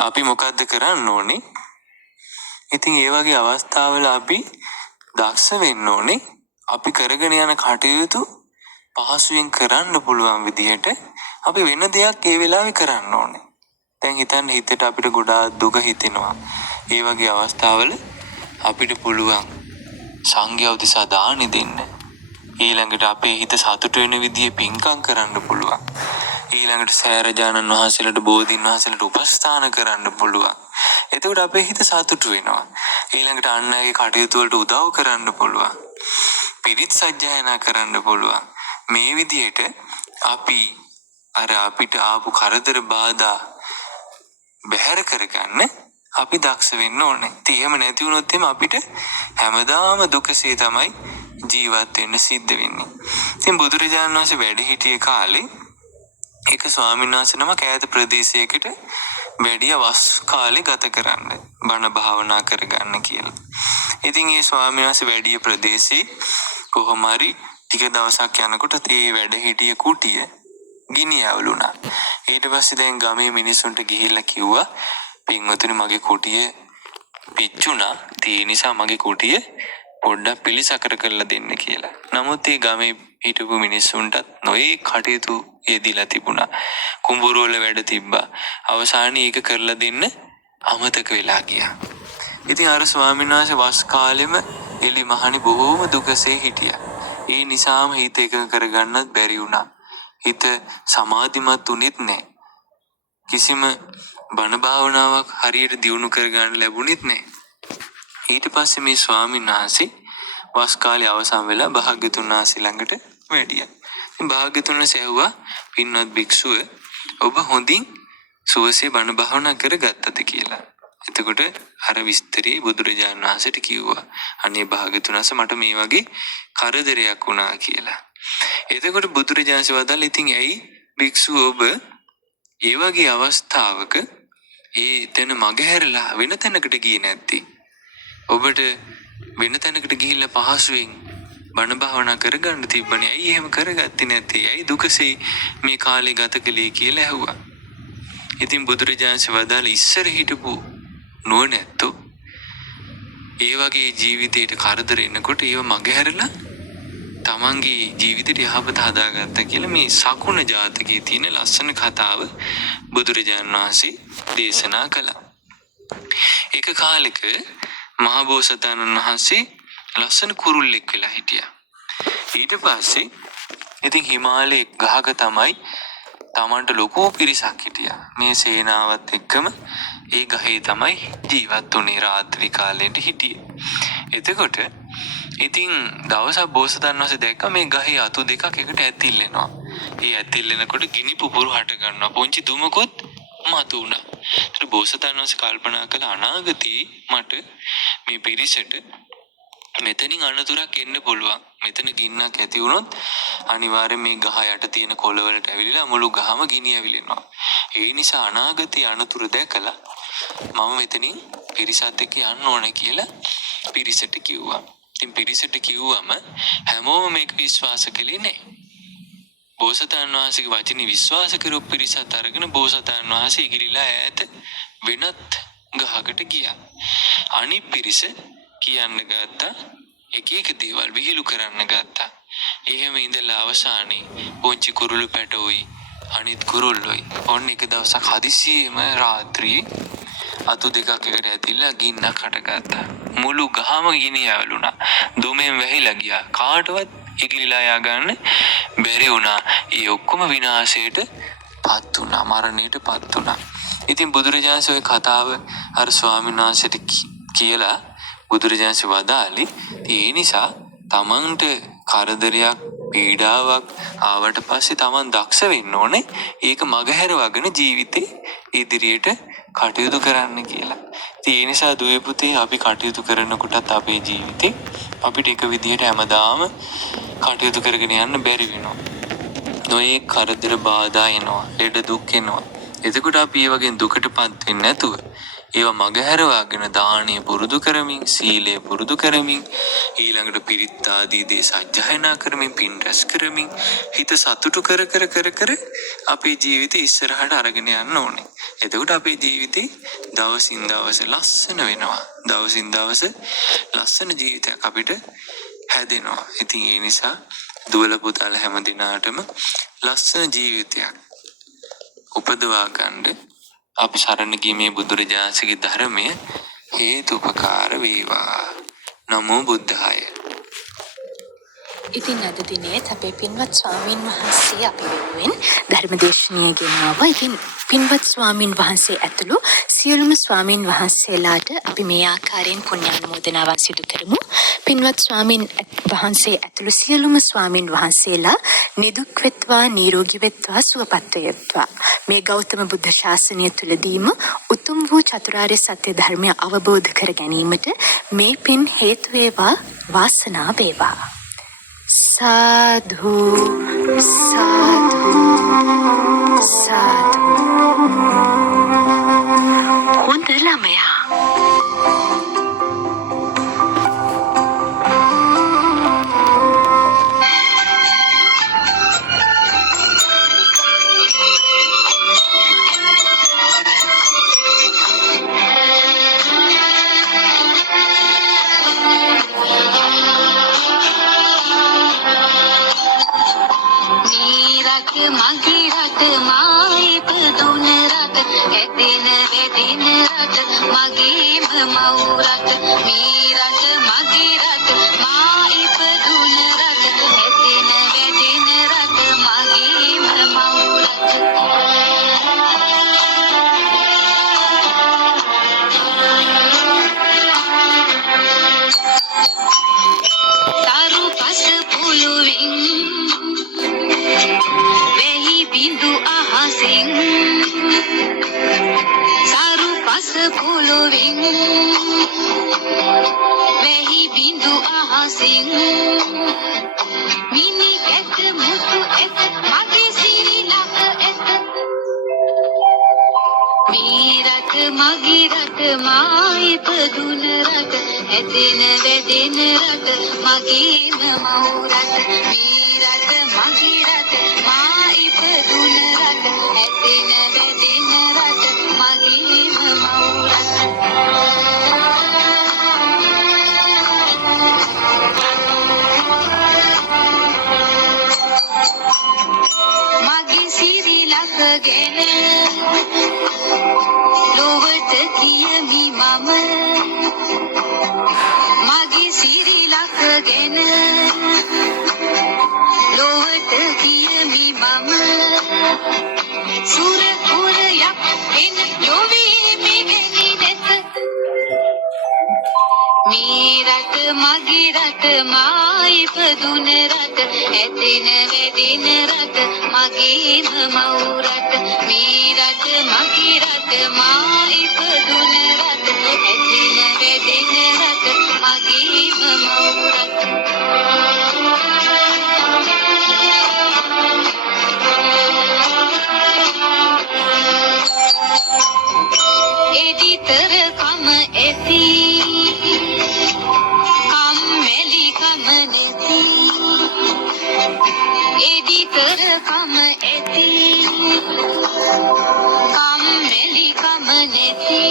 අපි මොකද්ද කරන්න ඕනේ? ඉතින් ඒ වගේ අවස්ථාවල අපි දක්ෂ වෙන්න ඕනේ අපි කරගෙන යන කටයුතු පහසුවෙන් කරන්න පුළුවන් විදිහට අපි වෙන දෙයක් ඒ වෙලාවේ කරන්න ඕනේ. දැන් හිතන්න හිතට අපිට ගොඩාක් දුක හිතෙනවා. ඒ වගේ අවස්ථාවල අපිට පුළුවන් සංඝයා උදෙසා දානි දෙන්න. ඊළඟට අපේ හිත සතුට වෙන විදිහේ පින්කම් කරන්න පුළුවන්. ඊළඟට සෑරජානන් වහන්සේලාට බෝධීන් වහන්සේලාට උපස්ථාන කරන්න පුළුවන්. එතකොට අපේ හිත සතුටු වෙනවා. ඊළඟට අන් අයගේ කටයුතු වලට උදව් කරන්න පුළුවන්. පිරිත් සජ්ජායනා කරන්න පුළුවන්. මේ විදිහට අපි අර අපිට ආපු කරදර බාධා බැහැර කරගන්න අපි දක්ෂ වෙන්න ඕනේ. එහෙම නැති වුණොත් එimhe අපිට හැමදාම දුකසේ තමයි ජීවත් වෙන්න සිද්ධ වෙන්නේ. ඉතින් බුදුරජාණන් වහන්සේ වැඩ හිටියේ කාලේ එක ස්වාමීන් වහන්සේ නමක් ඈත ප්‍රදේශයකට වැඩිය වස් කාලේ ගත කරන්න බණ භාවනා කරගන්න කියලා. ඉතින් මේ ස්වාමීන් වහන්සේ වැඩිය ප්‍රදේශේ කොහොම හරි ටික දවසක් යනකොට ඒ වැඩ හිටිය කුටිය ගිනි ඇවුලුණා. ඊට පස්සේ දැන් ගමේ මිනිස්සුන්ට ගිහිල්ලා කිව්වා පින්වතුනි මගේ කුටිය පිච්චුණා. ඒ නිසා මගේ කුටිය පොඩ්ඩක් පිළිසකර කරලා දෙන්න කියලා. නමුත් ඒ ගමේ හිටපු මිනිස්සුන්ටත් නොයේ කටයුතු යෙදිලා තිබුණා. කුඹුරු වල වැඩ තිබ්බා. අවසානයේ ඒක කරලා දෙන්න අමතක වෙලා ගියා. ඉතින් අර ස්වාමීන් වහන්සේ වස් කාලෙම එලි මහණි බොහෝම දුකසේ හිටියා. ඒ නිසාම හිත එකඟ කරගන්නත් බැරි වුණා. හිත සමාධිමත් උනේත් නැහැ. කිසිම බණ භාවනාවක් හරියට දියුණු කරගන්න ලැබුණෙත් නැහැ. ඊට පස්සේ මේ ස්වාමීන් වහන්සේ වස් කාලේ අවසන් වෙලා භාග්‍යතුන් වහන්සේ ළඟට වැඩියා. ඉතින් භාග්‍යතුන් වහන්සේ ඇහුවා පින්වත් භික්ෂුව ඔබ හොඳින් සුවසේ බණ භාවනා කරගත්තද කියලා. එතකොට අර විස්තරي බුදුරජාණන් වහන්සේට කිව්වා. අනේ භාග්‍යතුන් වහන්සේ මට මේ වගේ කරදරයක් වුණා කියලා. එතකොට බුදුරජාණන් වහන්සේ ඉතින් ඇයි භික්ෂුව ඔබ ඒ වගේ අවස්ථාවක එතන මගහැරලා වෙන තැනකට ගියේ නැත්තේ? ඔබට වෙන තැනකට ගිහිල්ලා පහසුවෙන් බණ භාවනා කරගන්න තිබ්බනේ. ඇයි එහෙම කරගත්තේ නැත්තේ? ඇයි දුකසේ මේ කාලේ ගත කළේ කියලා ඇහුවා. ඉතින් බුදුරජාණන් වහන්සේ ඉස්සර හිටපු නුවණැත්තෝ ඒ වගේ ජීවිතේට කරදර එනකොට ඒව මගහැරලා තමන්ගේ ජීවිතයට යහපත හදාගත්තා කියලා මේ සකුණ ජාතකයේ තියෙන ලස්සන කතාව බුදුරජාණන් වහන්සේ දේශනා කළා. එක කාලෙක මහබෝසතාණන් වහන්සේ ලස්සන කුරුල්ලෙක් වෙලා හිටියා. ඊට පස්සේ ඉතින් හිමාලයේ ගහක තමයි තමන්ට ලොකු පිරිසක් හිටියා. මේ සේනාවත් එක්කම ඒ ගහේ තමයි ජීවත් වුණේ. රාත්‍රී කාලෙට හිටියේ. එතකොට ඉතින් දවසක් බෝසතාණන් වහන්සේ දැක්කා මේ ගහේ අතු දෙකක් එකට ඇතිල්ලෙනවා. ඒ ඇතිල්ලෙනකොට ගිනි පුපුරු හට ගන්නවා. පුංචි දුමකුත් මතු වුණා. ඒතර බෝසතාණන් වහන්සේ කල්පනා කළා අනාගතේ මට මේ පිරිසට මෙතනින් අනතුරක් එන්න පුළුවන්. මෙතන ගින්නක් ඇති වුණොත් අනිවාර්යෙන් මේ ගහ යට තියෙන කොළවලට ඇවිල්ලා මුළු ගහම ගිනි ඇවිලෙනවා. ඒ නිසා අනාගතයේ අනතුරු දැකලා මම මෙතනින් පිරිසත් එක්ක යන්න ඕන කියලා පිරිසට කිව්වා. ඉතින් පිරිසට කිව්වම හැමෝම මේක විශ්වාස කළේ නැහැ. බෝසතාණන් වහන්සේගේ වචනේ විශ්වාස කරපු පිරිසත් අරගෙන බෝසතාණන් වහන්සේ ඉගිරිලා ඈත වෙනත් ගහකට ගියා. අනිත් පිරිස කියන්න ගත්තා එක එක දේවල් විහිළු කරන්න ගත්තා. එහෙම ඉඳලා අවසානයේ පොන්චි කුරුළු පැටවුයි අනිත් කුරුල්ලොයි ඔන්න එක දවසක් හදිසියෙම රාත්‍රියේ අතු දෙකක් එකට ඇතිලා ගින්නක් හටගත්තා. මුළු ගහම ගිනි ඇවලුණා. දුමෙන් වැහිලා ගියා. කාටවත් ඉගිලිලා යා ගන්න බැරි වුණා. ඒ ඔක්කොම විනාශයට පත් වුණා. මරණයට පත් වුණා. ඉතින් බුදුරජාණන් ඔය කතාව අර ස්වාමීන් වහන්සේට කියලා බුදුරජාණන් වදාළේ ඒ නිසා තමන්ට කරදරයක් පීඩාවක් ආවට පස්සේ තමන් දක්ෂ වෙන්න ඕනේ ඒක මගහැරවගෙන ජීවිතේ ඉදිරියට කටයුතු කරන්න කියලා. ඉතින් ඒ නිසා දුවේ පුතේ අපි කටයුතු කරනකොටත් අපේ ජීවිතේ අපිට එක විදිහට හැමදාම කටයුතු කරගෙන යන්න බැරි වෙනවා. නොයේ කරදර බාධා එනවා, ලෙඩ දුක් එනවා. එතකොට අපි ඒ වගේ දුකටපත් වෙන්නේ නැතුව ඒවා මගහැරවාගෙන දානීය පුරුදු කරමින්, සීලය පුරුදු කරමින්, ඊළඟට පිරිත් ආදී දේ සජ්ජායනා කරමින්, පින් රැස් කරමින්, හිත සතුටු කර අපේ ජීවිතේ ඉස්සරහට අරගෙන යන්න ඕනේ. එතකොට අපේ ජීවිතේ දවසින් දවස ලස්සන වෙනවා. දවසින් දවස ලස්සන ජීවිතයක් අපිට හැදෙනවා. ඉතින් ඒ නිසා දුවල පුතාල හැම දිනාටම ලස්සන ජීවිතයක් උපදවා ගන්න අපි සරණ ගියේ මේ බුදුරජාණන්සේගේ ධර්මය හේතුපකාර වේවා. නමෝ බුද්ධාය. ඉතින් අද දිනේත් අපේ පින්වත් ස්වාමීන් වහන්සේ අපි වෙනුවෙන් ධර්මදේශනය ගෙනාවා. ඉතින් පින්වත් ස්වාමීන් වහන්සේ ඇතුළු සියලුම ස්වාමීන් වහන්සේලාට අපි මේ ආකාරයෙන් පුණ්‍යානුමෝදනාවන් සිදු කරමු. පින්වත් ස්වාමීන් වහන්සේ ඇතුළු සියලුම ස්වාමීන් වහන්සේලා නිදුක් වෙත්වා, නිරෝගී වෙත්වා, සුවපත් වෙත්වා. මේ ගෞතම බුද්ධ ශාසනය තුලදීම උතුම් වූ චතුරාර්ය සත්‍ය ධර්මය අවබෝධ කර ගැනීමට මේ පින් හේතු වේවා, වාසනාව වේවා. साधु साधु साधु හොඳ ළමයා. මගේ රට මා ඉපදුන රට ඇදෙන වැදෙන රට මගේම මව් රට මේ රට මගේ රට මා ඉපදුන රට ඇදෙන වැදෙන රට මගේම මව් රට තරු පස පුලුවින් බිඳු අහසින් සරු පස පොළොවෙන් වෙහි බිඳු අහසින් මිනි කැට මුතු ඇත මගේ සිරිලක ඇත මේ රට මගේ රට මා ඉපදුන රට ඇදෙන වැදෙන රට මගේම මව් රට මේ රට මගේ රට මා ඉපදුන රට ඇදෙන වැදෙන රට මගේම මව් රට මගේ සිරිලක ගැන ලොවට කියමි මම මගේ සිරිලක ගැන ලොවට කියමි මම සුර පුරයක් වෙන ලොවේ මෙවැනි නැත මේ රට මගේ රට මා ඉපදුන රට ඇදෙන වැදෙන රට මගේම මව් රට මේ රට මගේ රට මා ඉපදුන රට ඇදෙන වැදෙන රට මගේම මව් රට එදිතර කම ඇති කම්මැලි කම නැති එදිතර කම ඇති කම්මැලි කම නැති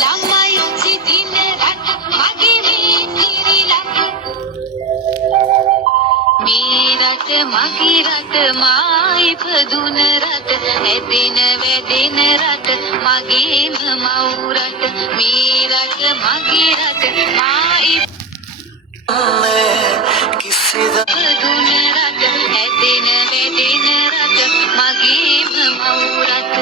ළමයි සිටින රට මගේ මේ සිරිලක මේ රට මගේ රට මා ඉපදුන රට ඇදෙන වැදෙන රට මගේම මව් රට මේ රට මගේ රට මා ඉපදුන රට ඇදෙන වැදෙන රට මගේම මව් රට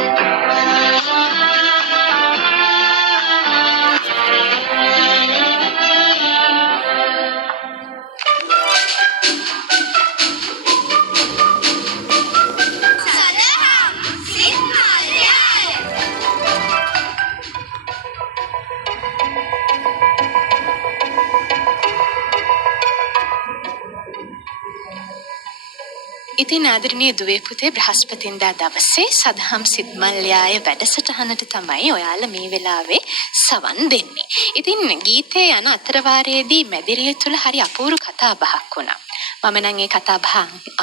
ඉතින් ආදරණීය දුවේ පුතේ බ්‍රහස්පතින්දා දවසේ සදහම් සිද්මල්යාය වැඩසටහනට තමයි ඔයාලා මේ වෙලාවේ සවන් දෙන්නේ. ඉතින් ගීතේ යන අතරවාරයේදී මැදිරිය තුල හරි අපූර්ව කතා බහක් වුණා. මම නම් ඒ කතා බහ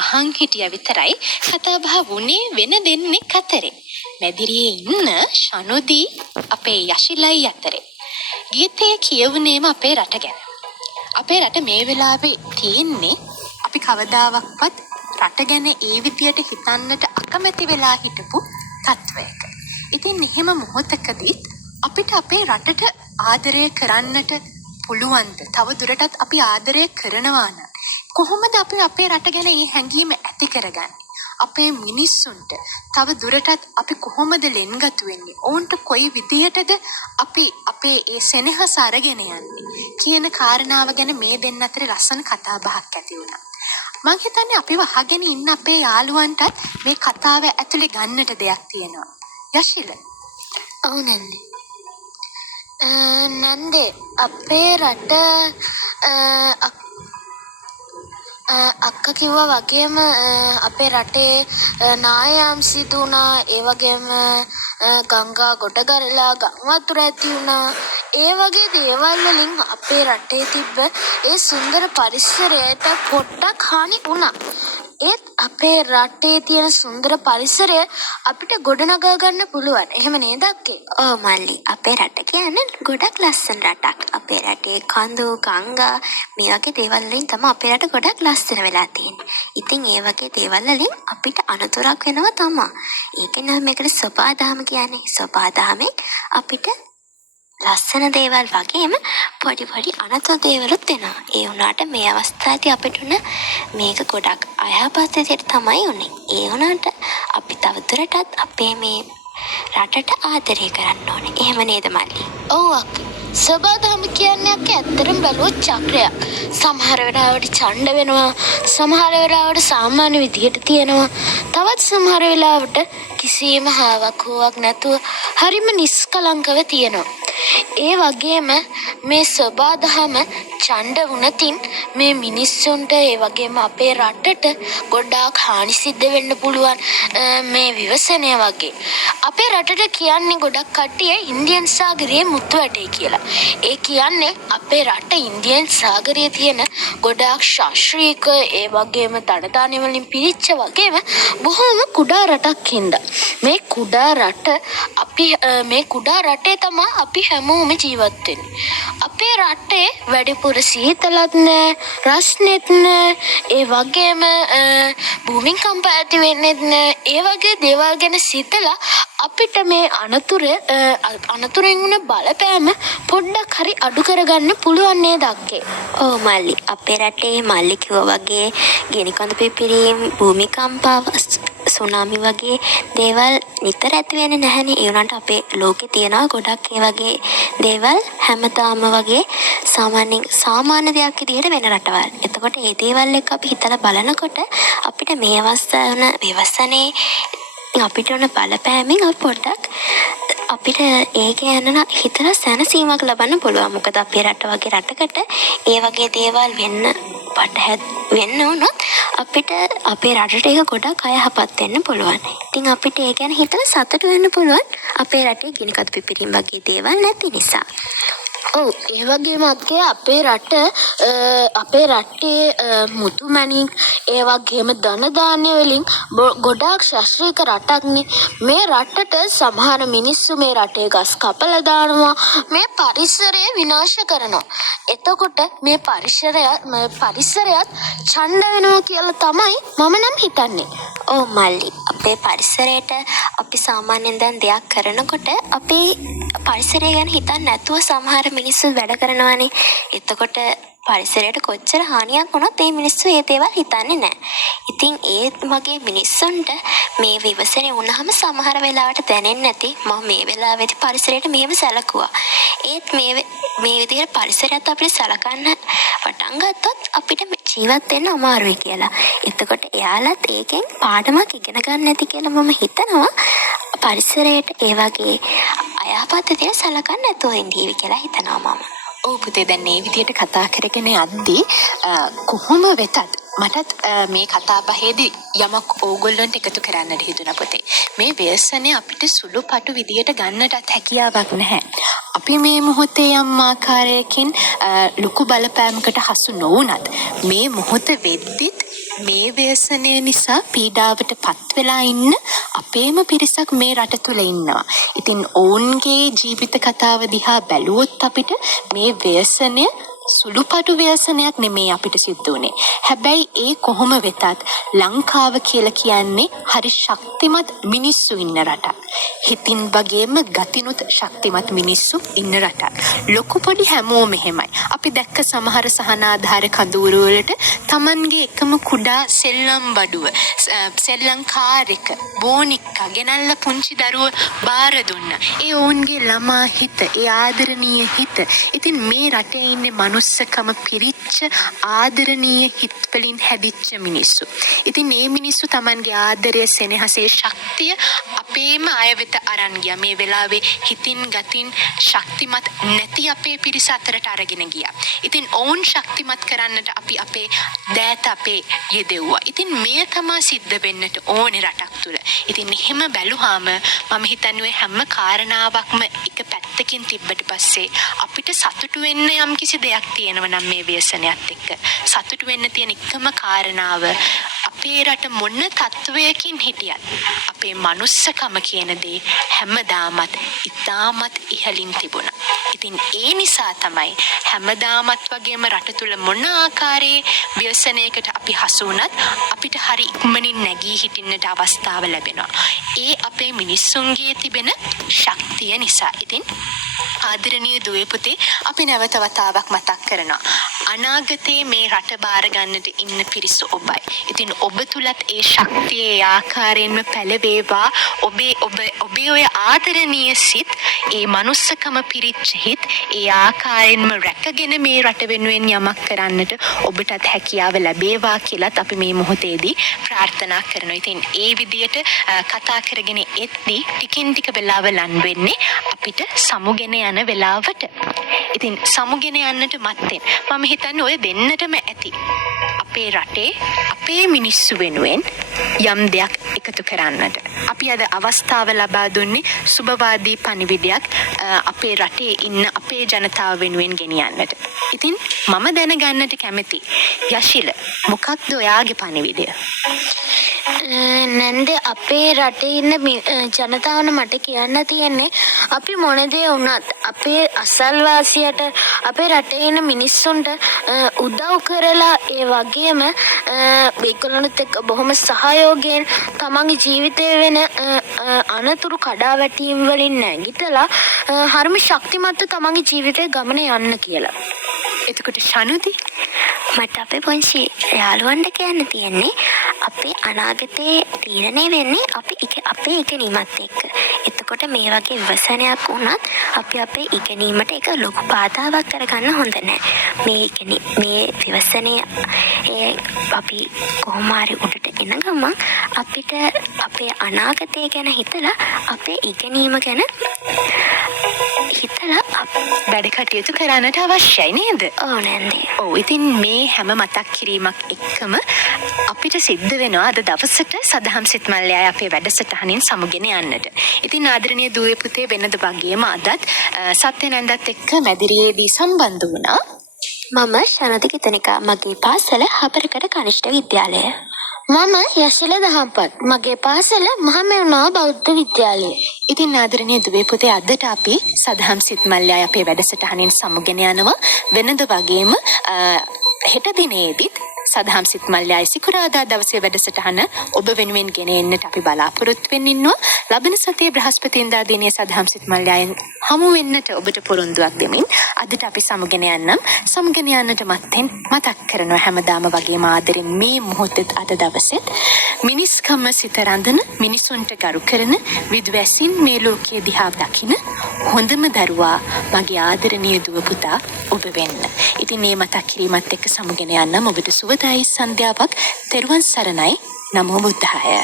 අහන් හිටියා විතරයි. කතා බහ වුණේ වෙන දෙන්නෙක් අතරේ. මැදිරියේ ඉන්න ශනුදී අපේ යශිලයි අතරේ. ගීතේ කියවුනේම අපේ රට ගැන. අපේ රට මේ වෙලාවේ තියෙන්නේ අපි කවදාවත් රට ගැන ඒ විදියට හිතන්නට අකමැති වෙලා හිටපු තත්වයක. ඉතින් එහෙම මොහොතකදීත් අපිට අපේ රටට ආදරය කරන්නට පුළුවන්ද? තව දුරටත් අපි ආදරය කරනවා නම් කොහොමද අපි අපේ රට ගැන මේ හැඟීම ඇති කරගන්නේ? අපේ මිනිස්සුන්ට තව දුරටත් අපි කොහොමද ලෙන්ගතු වෙන්නේ? ඔවුන්ට කොයි විදිහටද අපි අපේ ඒ සෙනෙහස අරගෙන යන්නේ කියන කාරණාව ගැන මේ දෙන්න අතරේ ලස්සන කතා බහක් ඇති වුණා. මං හිතන්නේ අපිව අහගෙන ඉන්න අපේ යාළුවන්ටත් මේ කතාව ඇතුලේ ගන්නට දෙයක් තියෙනවා. යශිල. ඔව් නන්දේ. නන්දේ අපේ රට අක්කා කිව්වා වගේම අපේ රටේ නායම් සිදු වුණා. ඒ වගේම ගංගා ගොඩ ගලලා ගම් වතුර ඇති වුණා. ඒ වගේ දේවල් වලින් අපේ රටේ තිබ්බ ඒ සුන්දර පරිසරයට පොඩ්ඩක් හානි වුණා. ඒත් අපේ රටේ තියෙන සුන්දර පරිසරය අපිට ගොඩනගා ගන්න පුළුවන්. එහෙම නේද අක්කේ? ඔව් මල්ලි, අපේ රට කියන්නේ ගොඩක් ලස්සන රටක්. අපේ රටේ කඳු, ගංගා මේ වගේ දේවල් වලින් තමයි අපේ රට ගොඩක් ලස්සන වෙලා තියෙන්නේ. ඉතින් ඒ වගේ දේවල් වලින් අපිට අනතුරක් වෙනවා තමයි. ඒකනේ මේකට සබාදහම කියන්නේ. සබාදහමෙන් අපිට ලස්සන දේවල් වගේම පොඩි පොඩි අනතුරු දේවලුත් වෙනවා. ඒ වුණාට මේ අවස්ථාවේදී අපිට උන මේක ගොඩක් අයහපත් විදිහට තමයි උනේ. ඒ වුණාට අපි තවදුරටත් අපේ මේ රටට ආදරය කරන්න ඕනේ. එහෙම නේද මල්ලි? ඔව් අක්කා. සබාදහම කියන්නේ අක්කේ ඇත්තටම බැලුවොත් චක්‍රයක්. සමහර වෙලාවට ඡණ්ඩ වෙනවා, සමහර වෙලාවට සාමාන්‍ය විදිහට තියෙනවා, තවත් සමහර වෙලාවට කිසිම හාවක් හුවක් නැතුව හරිම නිස්කලංකව තියෙනවා. ඒ වගේම මේ සබාදහම ඡණ්ඩ වුණතින් මේ මිනිස්සුන්ට ඒ වගේම අපේ රටට ගොඩාක් හානි සිද්ධ වෙන්න පුළුවන්. මේ විවසනය වගේ අපේ රටට කියන්නේ ගොඩක් කට්ටිය ඉන්දියන් සාගරයේ මුතු වැටේ කියලා. ඒ කියන්නේ අපේ රට ඉන්දියන් සාගරයේ තියෙන ගොඩාක් ශාස්ත්‍රීය ඒ වගේම ධනදාන්‍ය වලින් පිරිච්ච වගේම බොහොම කුඩා රටක් හින්දා මේ කුඩා රටේ තමයි අපි හැමෝම ජීවත් වෙන්නේ. අපේ රටේ වැඩිපුර සීතලත් නෑ, රස්නෙත් නෑ, ඒ වගේම භූමිකම්ප ඇති වෙන්නෙත් නෑ. ඒ වගේ දේවල් ගැන සිතලා අපිට මේ අනතුරෙන් වුණ බලපෑම පොඩ්ඩක් හරි අඩු කරගන්න පුළුවන් නේද අක්කේ? ඔව් මල්ලි, අපේ රටේ මල්ලි කිව්වා වගේ ගෙනිකඳ පිපිරීම්, භූමිකම්පා, සුනාමි වගේ දේවල් නිතර ඇති වෙන්නේ නැහැනේ. ඒ වුණාට අපේ ලෝකේ තියෙනවා ගොඩක් ඒ වගේ දේවල් හැමදාම වගේ සාමාන්‍ය දෙයක් විදිහට වෙන රටවල්. එතකොට මේ දේවල් එක්ක අපි හිතලා බලනකොට අපිට මේ අවස්ථාව වන විවසනේ අපිට උන බලපෑමෙන් අපි පොඩ්ඩක් අපිට ඒ ගැන හිතලා සැනසීමක් ලබන්න පුළුවන්. මොකද අපේ රට වගේ රටකට ඒ වගේ දේවල් වෙන්න වුණොත් අපිට අපේ රටට ඒක ගොඩක් අයහපත් වෙන්න පුළුවන්. ඉතින් අපිට ඒ ගැන හිතලා සතුටු වෙන්න පුළුවන් අපේ රටේ ගිනිකඳු පිපිරීම් වගේ දේවල් නැති නිසා. ඔව් ඒ වගේම අක්කේ අපේ රටේ මුතුමැණික් ඒ වගේම ධනදාන්‍ය වලින් ගොඩාක් ශාස්ත්‍රීය රටක්නේ. මේ රටට සමහර මිනිස්සු මේ රටේ ගස් කපලා දානවා, මේ පරිසරය විනාශ කරනවා. එතකොට මේ පරිසරයත් ඡණ්ඩ වෙනවා කියලා තමයි මම නම් හිතන්නේ. ඔව් මල්ලි, අපේ පරිසරයට අපි සාමාන්‍යයෙන් දැන් දෙයක් කරනකොට අපේ පරිසරය ගැන හිතන්නේ නැතුව සමහර මිනිස්සු වැඩ කරනවානේ. එතකොට පරිසරයට කොච්චර හානියක් වුණත් ඒ මිනිස්සු ඒ දේවල් හිතන්නේ නැහැ. ඉතින් ඒ වගේ මිනිස්සුන්ට මේ විවසනේ වුණාම සමහර වෙලාවට දැනෙන්නේ නැති මම මේ වෙලාවේදී පරිසරයට මෙහෙම සැලකුවා. ඒත් මේ විදිහට පරිසරයත් අපිට සලකන්න පටන් ගත්තොත් අපිට ජීවත් වෙන්න අමාරුයි කියලා. එතකොට එයාලත් ඒකෙන් පාඩමක් ඉගෙන ගන්න නැති කියලා මම හිතනවා. පරිසරයට ඒ වගේ අයහපත් දේ සලකන්න නැතුව ඉඳීවි කියලා හිතනවා මම. ඔව් පුතේ, දැන් මේ විදිහට කතා කරගෙන යද්දී කොහොම වෙතත් මටත් මේ කතා බහේදී යමක් ඕගොල්ලන්ට එකතු කරන්නට හිතුණා පුතේ. මේ ව්‍යසනය අපිට සුළුපටු විදියට ගන්නටත් හැකියාවක් නැහැ. අපි මේ මොහොතේ යම් ආකාරයකින් ලොකු බලපෑමකට හසු නොවුනත් මේ මොහොත වෙද්දිත් මේ ව්‍යසනය නිසා පීඩාවට පත් වෙලා ඉන්න අපේම පිරිසක් මේ රට තුල ඉන්නවා. ඉතින් ඔවුන්ගේ ජීවිත කතාව දිහා බැලුවොත් අපිට මේ ව්‍යසනය සුළුපටු ව්‍යසනයක් නෙමේ අපිට සිද්ධ වුණේ. හැබැයි ඒ කොහොම වෙතත් ලංකාව කියලා කියන්නේ හරි ශක්තිමත් මිනිස්සු ඉන්න රටක්. හිතින් වගේම ගතිනුත් ශක්තිමත් මිනිස්සු ඉන්න රටක්. ලොකු පොඩි හැමෝම එහෙමයි. අපි දැක්ක සමහර සහනාධාර කඳවුරු වලට Tamanගේ එකම කුඩා සෙල්ලම් බඩුව, සෙල්ලම් කාර් එක, බෝනික්කා ගෙනල්ලා පුංචි දරුවෝ බාර දුන්නා. ඒ ඔවුන්ගේ ළමා හිත, ඒ ආදරණීය හිත. ඉතින් මේ රටේ ඉන්නේ මනුස්සකම පිරිච්ච ආදරණීය හිත් වලින් හැදිච්ච මිනිස්සු. ඉතින් මේ මිනිස්සු Tamanගේ ආදරය, සෙනෙහසේ ශක්තිය අපේම අය වෙත අරන් ගියා. මේ වෙලාවේ හිතින් ගතින් ශක්තිමත් නැති අපේ පිරිස අතරට අරගෙන ගියා. ඉතින් ඔවුන් ශක්තිමත් කරන්නට අපි අපේ දෑත අපේ යෙදෙව්වා. ඉතින් මෙය තමයි සිද්ධ වෙන්නට ඕනේ රටක් තුල. ඉතින් එහෙම බැලුවාම මම හිතන්නේ හැම කාරණාවක්ම එක පැත්තකින් තිබ්බට පස්සේ අපිට සතුටු වෙන්න යම් කිසි දෙයක් තියෙනවා නම් මේ ව්‍යසනයත් එක්ක. සතුටු වෙන්න තියෙන එකම කාරණාව අපේ රට මොන තත්වයකින් හිටියත් අපේ මනුස්සකම කියන දේ හැමදාමත් ඉතාමත් ඉහළින් තිබුණා. ඉතින් ඒ නිසා තමයි හැමදාමත් වගේම රට තුල මොන ආකාරයේ ව්‍යසනයකට අපි හසු වුණත් අපිට හරි ඉක්මනින් නැගී හිටින්නට අවස්ථාව ලැබෙනවා. ඒ අපේ මිනිස්සුන්ගේ තිබෙන ශක්තිය නිසා. ඉතින් ආදරණීය දුවේ පුතේ අපි නැවත වතාවක් මතක් කරනවා. අනාගතයේ මේ රට බාර ගන්නට ඉන්න පිරිස ඔබයි. ඉතින් ඔබ තුලත් ඒ ශක්තිය ඒ ආකාරයෙන්ම පැලවේවා. ඔබේ ඔය ආදරණීය සිත්, ඒ මනුස්සකම පිරිච්ච හිත් ඒ ආකාරයෙන්ම රැකගෙන මේ රට වෙනුවෙන් යමක් කරන්නට ඔබටත් හැකියාව ලැබේවා කියලාත් අපි මේ මොහොතේදී ප්‍රාර්ථනා කරනවා. ඉතින් ඒ විදියට කතා කරගෙන එද්දී ටිකින් ටික වෙලාව ලන් වෙන්නේ අපිට සමුගෙන යන වෙලාවට. ඉතින් සමුගෙන යන්නට මත්තෙන් මම හිතන්නේ ඔය දෙන්නටම ඇති අපේ රටේ අපේ මිනිස්සු වෙනුවෙන් යම් දෙයක් එකතු කරන්නට. අපි අද අවස්ථාව ලබා දුන්නේ සුබවාදී පණිවිඩයක් අපේ රටේ ඉන්න අපේ ජනතාව වෙනුවෙන් ගෙනියන්නට. ඉතින් මම දැනගන්නට කැමති යශිල, මොකක්ද ඔයාගේ පණිවිඩය? නැන්ද අපේ රටේ ඉන්න ජනතාවන මට කියන්න තියෙන්නේ අපි මොන දේ වුණත් අපේ අසල්වාසියට අපේ රටේ ඉන්න මිනිස්සුන්ට උදව් කරලා ඒ වගේම ඒගොල්ලොත් එක්ක බොහොම සහයෝගයෙන් තමන්ගේ ජීවිතය වෙන අනතුරු කඩාවැටීම් වලින් නැගිටලා හරිම ශක්තිමත්ව තමන්ගේ ජීවිතේ ගමන යන්න කියලා. එතකොට ශනුදි මට අපේ පොන්සි යාළුවන්ට කියන්න තියෙන්නේ අපේ අනාගතයේ තීරණය වෙන්නේ අපේ ඉගෙනීමත් එක්ක. එතකොට මේ වගේ වසනයක් වුණත් අපි අපේ ඉගෙනීමට එක ලොකු බාධාවක් කරගන්න හොඳ නැහැ. මේ විවසනය අපි කොහොම හරි උඩට එන ගමන් අපිට අපේ අනාගතය ගැන හිතලා අපේ ඉගෙනීම ගැන හිතලා වැඩ කටයුතු කරන්නට අවශ්‍යයි නේද? ඕ නැන්දේ. ඔව්. ඉතින් මේ හැම මතක් කිරීමක් එක්කම අපිට සිද්ධ වෙනවා අද දවසට සදහම් සිත් මල්ලයයි අපේ වැඩසටහනින් සමුගෙන යන්නට. ඉතින් ආදරණීය දුවේ පුතේ වෙනද වගේම අදත් සත්‍ය නැන්දත් එක්ක මැදිරියේදී සම්බන්ධ වුණා. මම ශනති කිතනිකා, මගේ පාසල හබරකඩ කනිෂ්ඨ විද්‍යාලය. මම යශිල දහම්පත්, මගේ පාසල මහමෙවුනා බෞද්ධ විද්‍යාලය. ඉතින් ආදරණීය දුවේ පුතේ අදට අපි සදහම් සිත් මල්ලයයි අපේ වැඩසටහනින් සමුගෙන යනවා. වෙනද වගේම හෙට දිනේදීත් සදහම් සිත් මල්ලයයි සිකුරාදා දවසේ වැඩසටහන ඔබ වෙනුවෙන් ගෙන එන්නට අපි බලාපොරොත්තු වෙන්න ඉන්නවා. ලබන සතියේ බ්‍රහස්පතින්දා දිනේ සදහම් සිත් මල්ලයන් හමු වෙන්නට ඔබට පොරොන්දුවක් දෙමින් අදට අපි සමුගෙන යන්නට මත්තෙන් මතක් කරනවා හැමදාම වගේම ආදරෙන් මේ මොහොතේත් අද දවසෙත් මිනිස්කම සිත රඳන, මිනිසුන්ට ගරු කරන, විද්වැසින් මේ ලෝකයේ දිහා දකින හොඳම දරුවා මගේ ආදරණීය දුව පුතා ඔබ වෙන්න. ඉතින් මේ මතක් කිරීමත් එක්ක සමුගෙන යන්න ඔබට සුවදායි සන්ධ්‍යාවක්. තෙරුවන් සරණයි. නමෝ බුද්ධාය.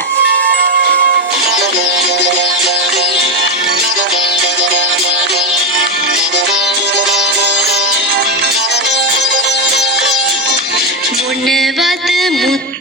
මොනවද මුත්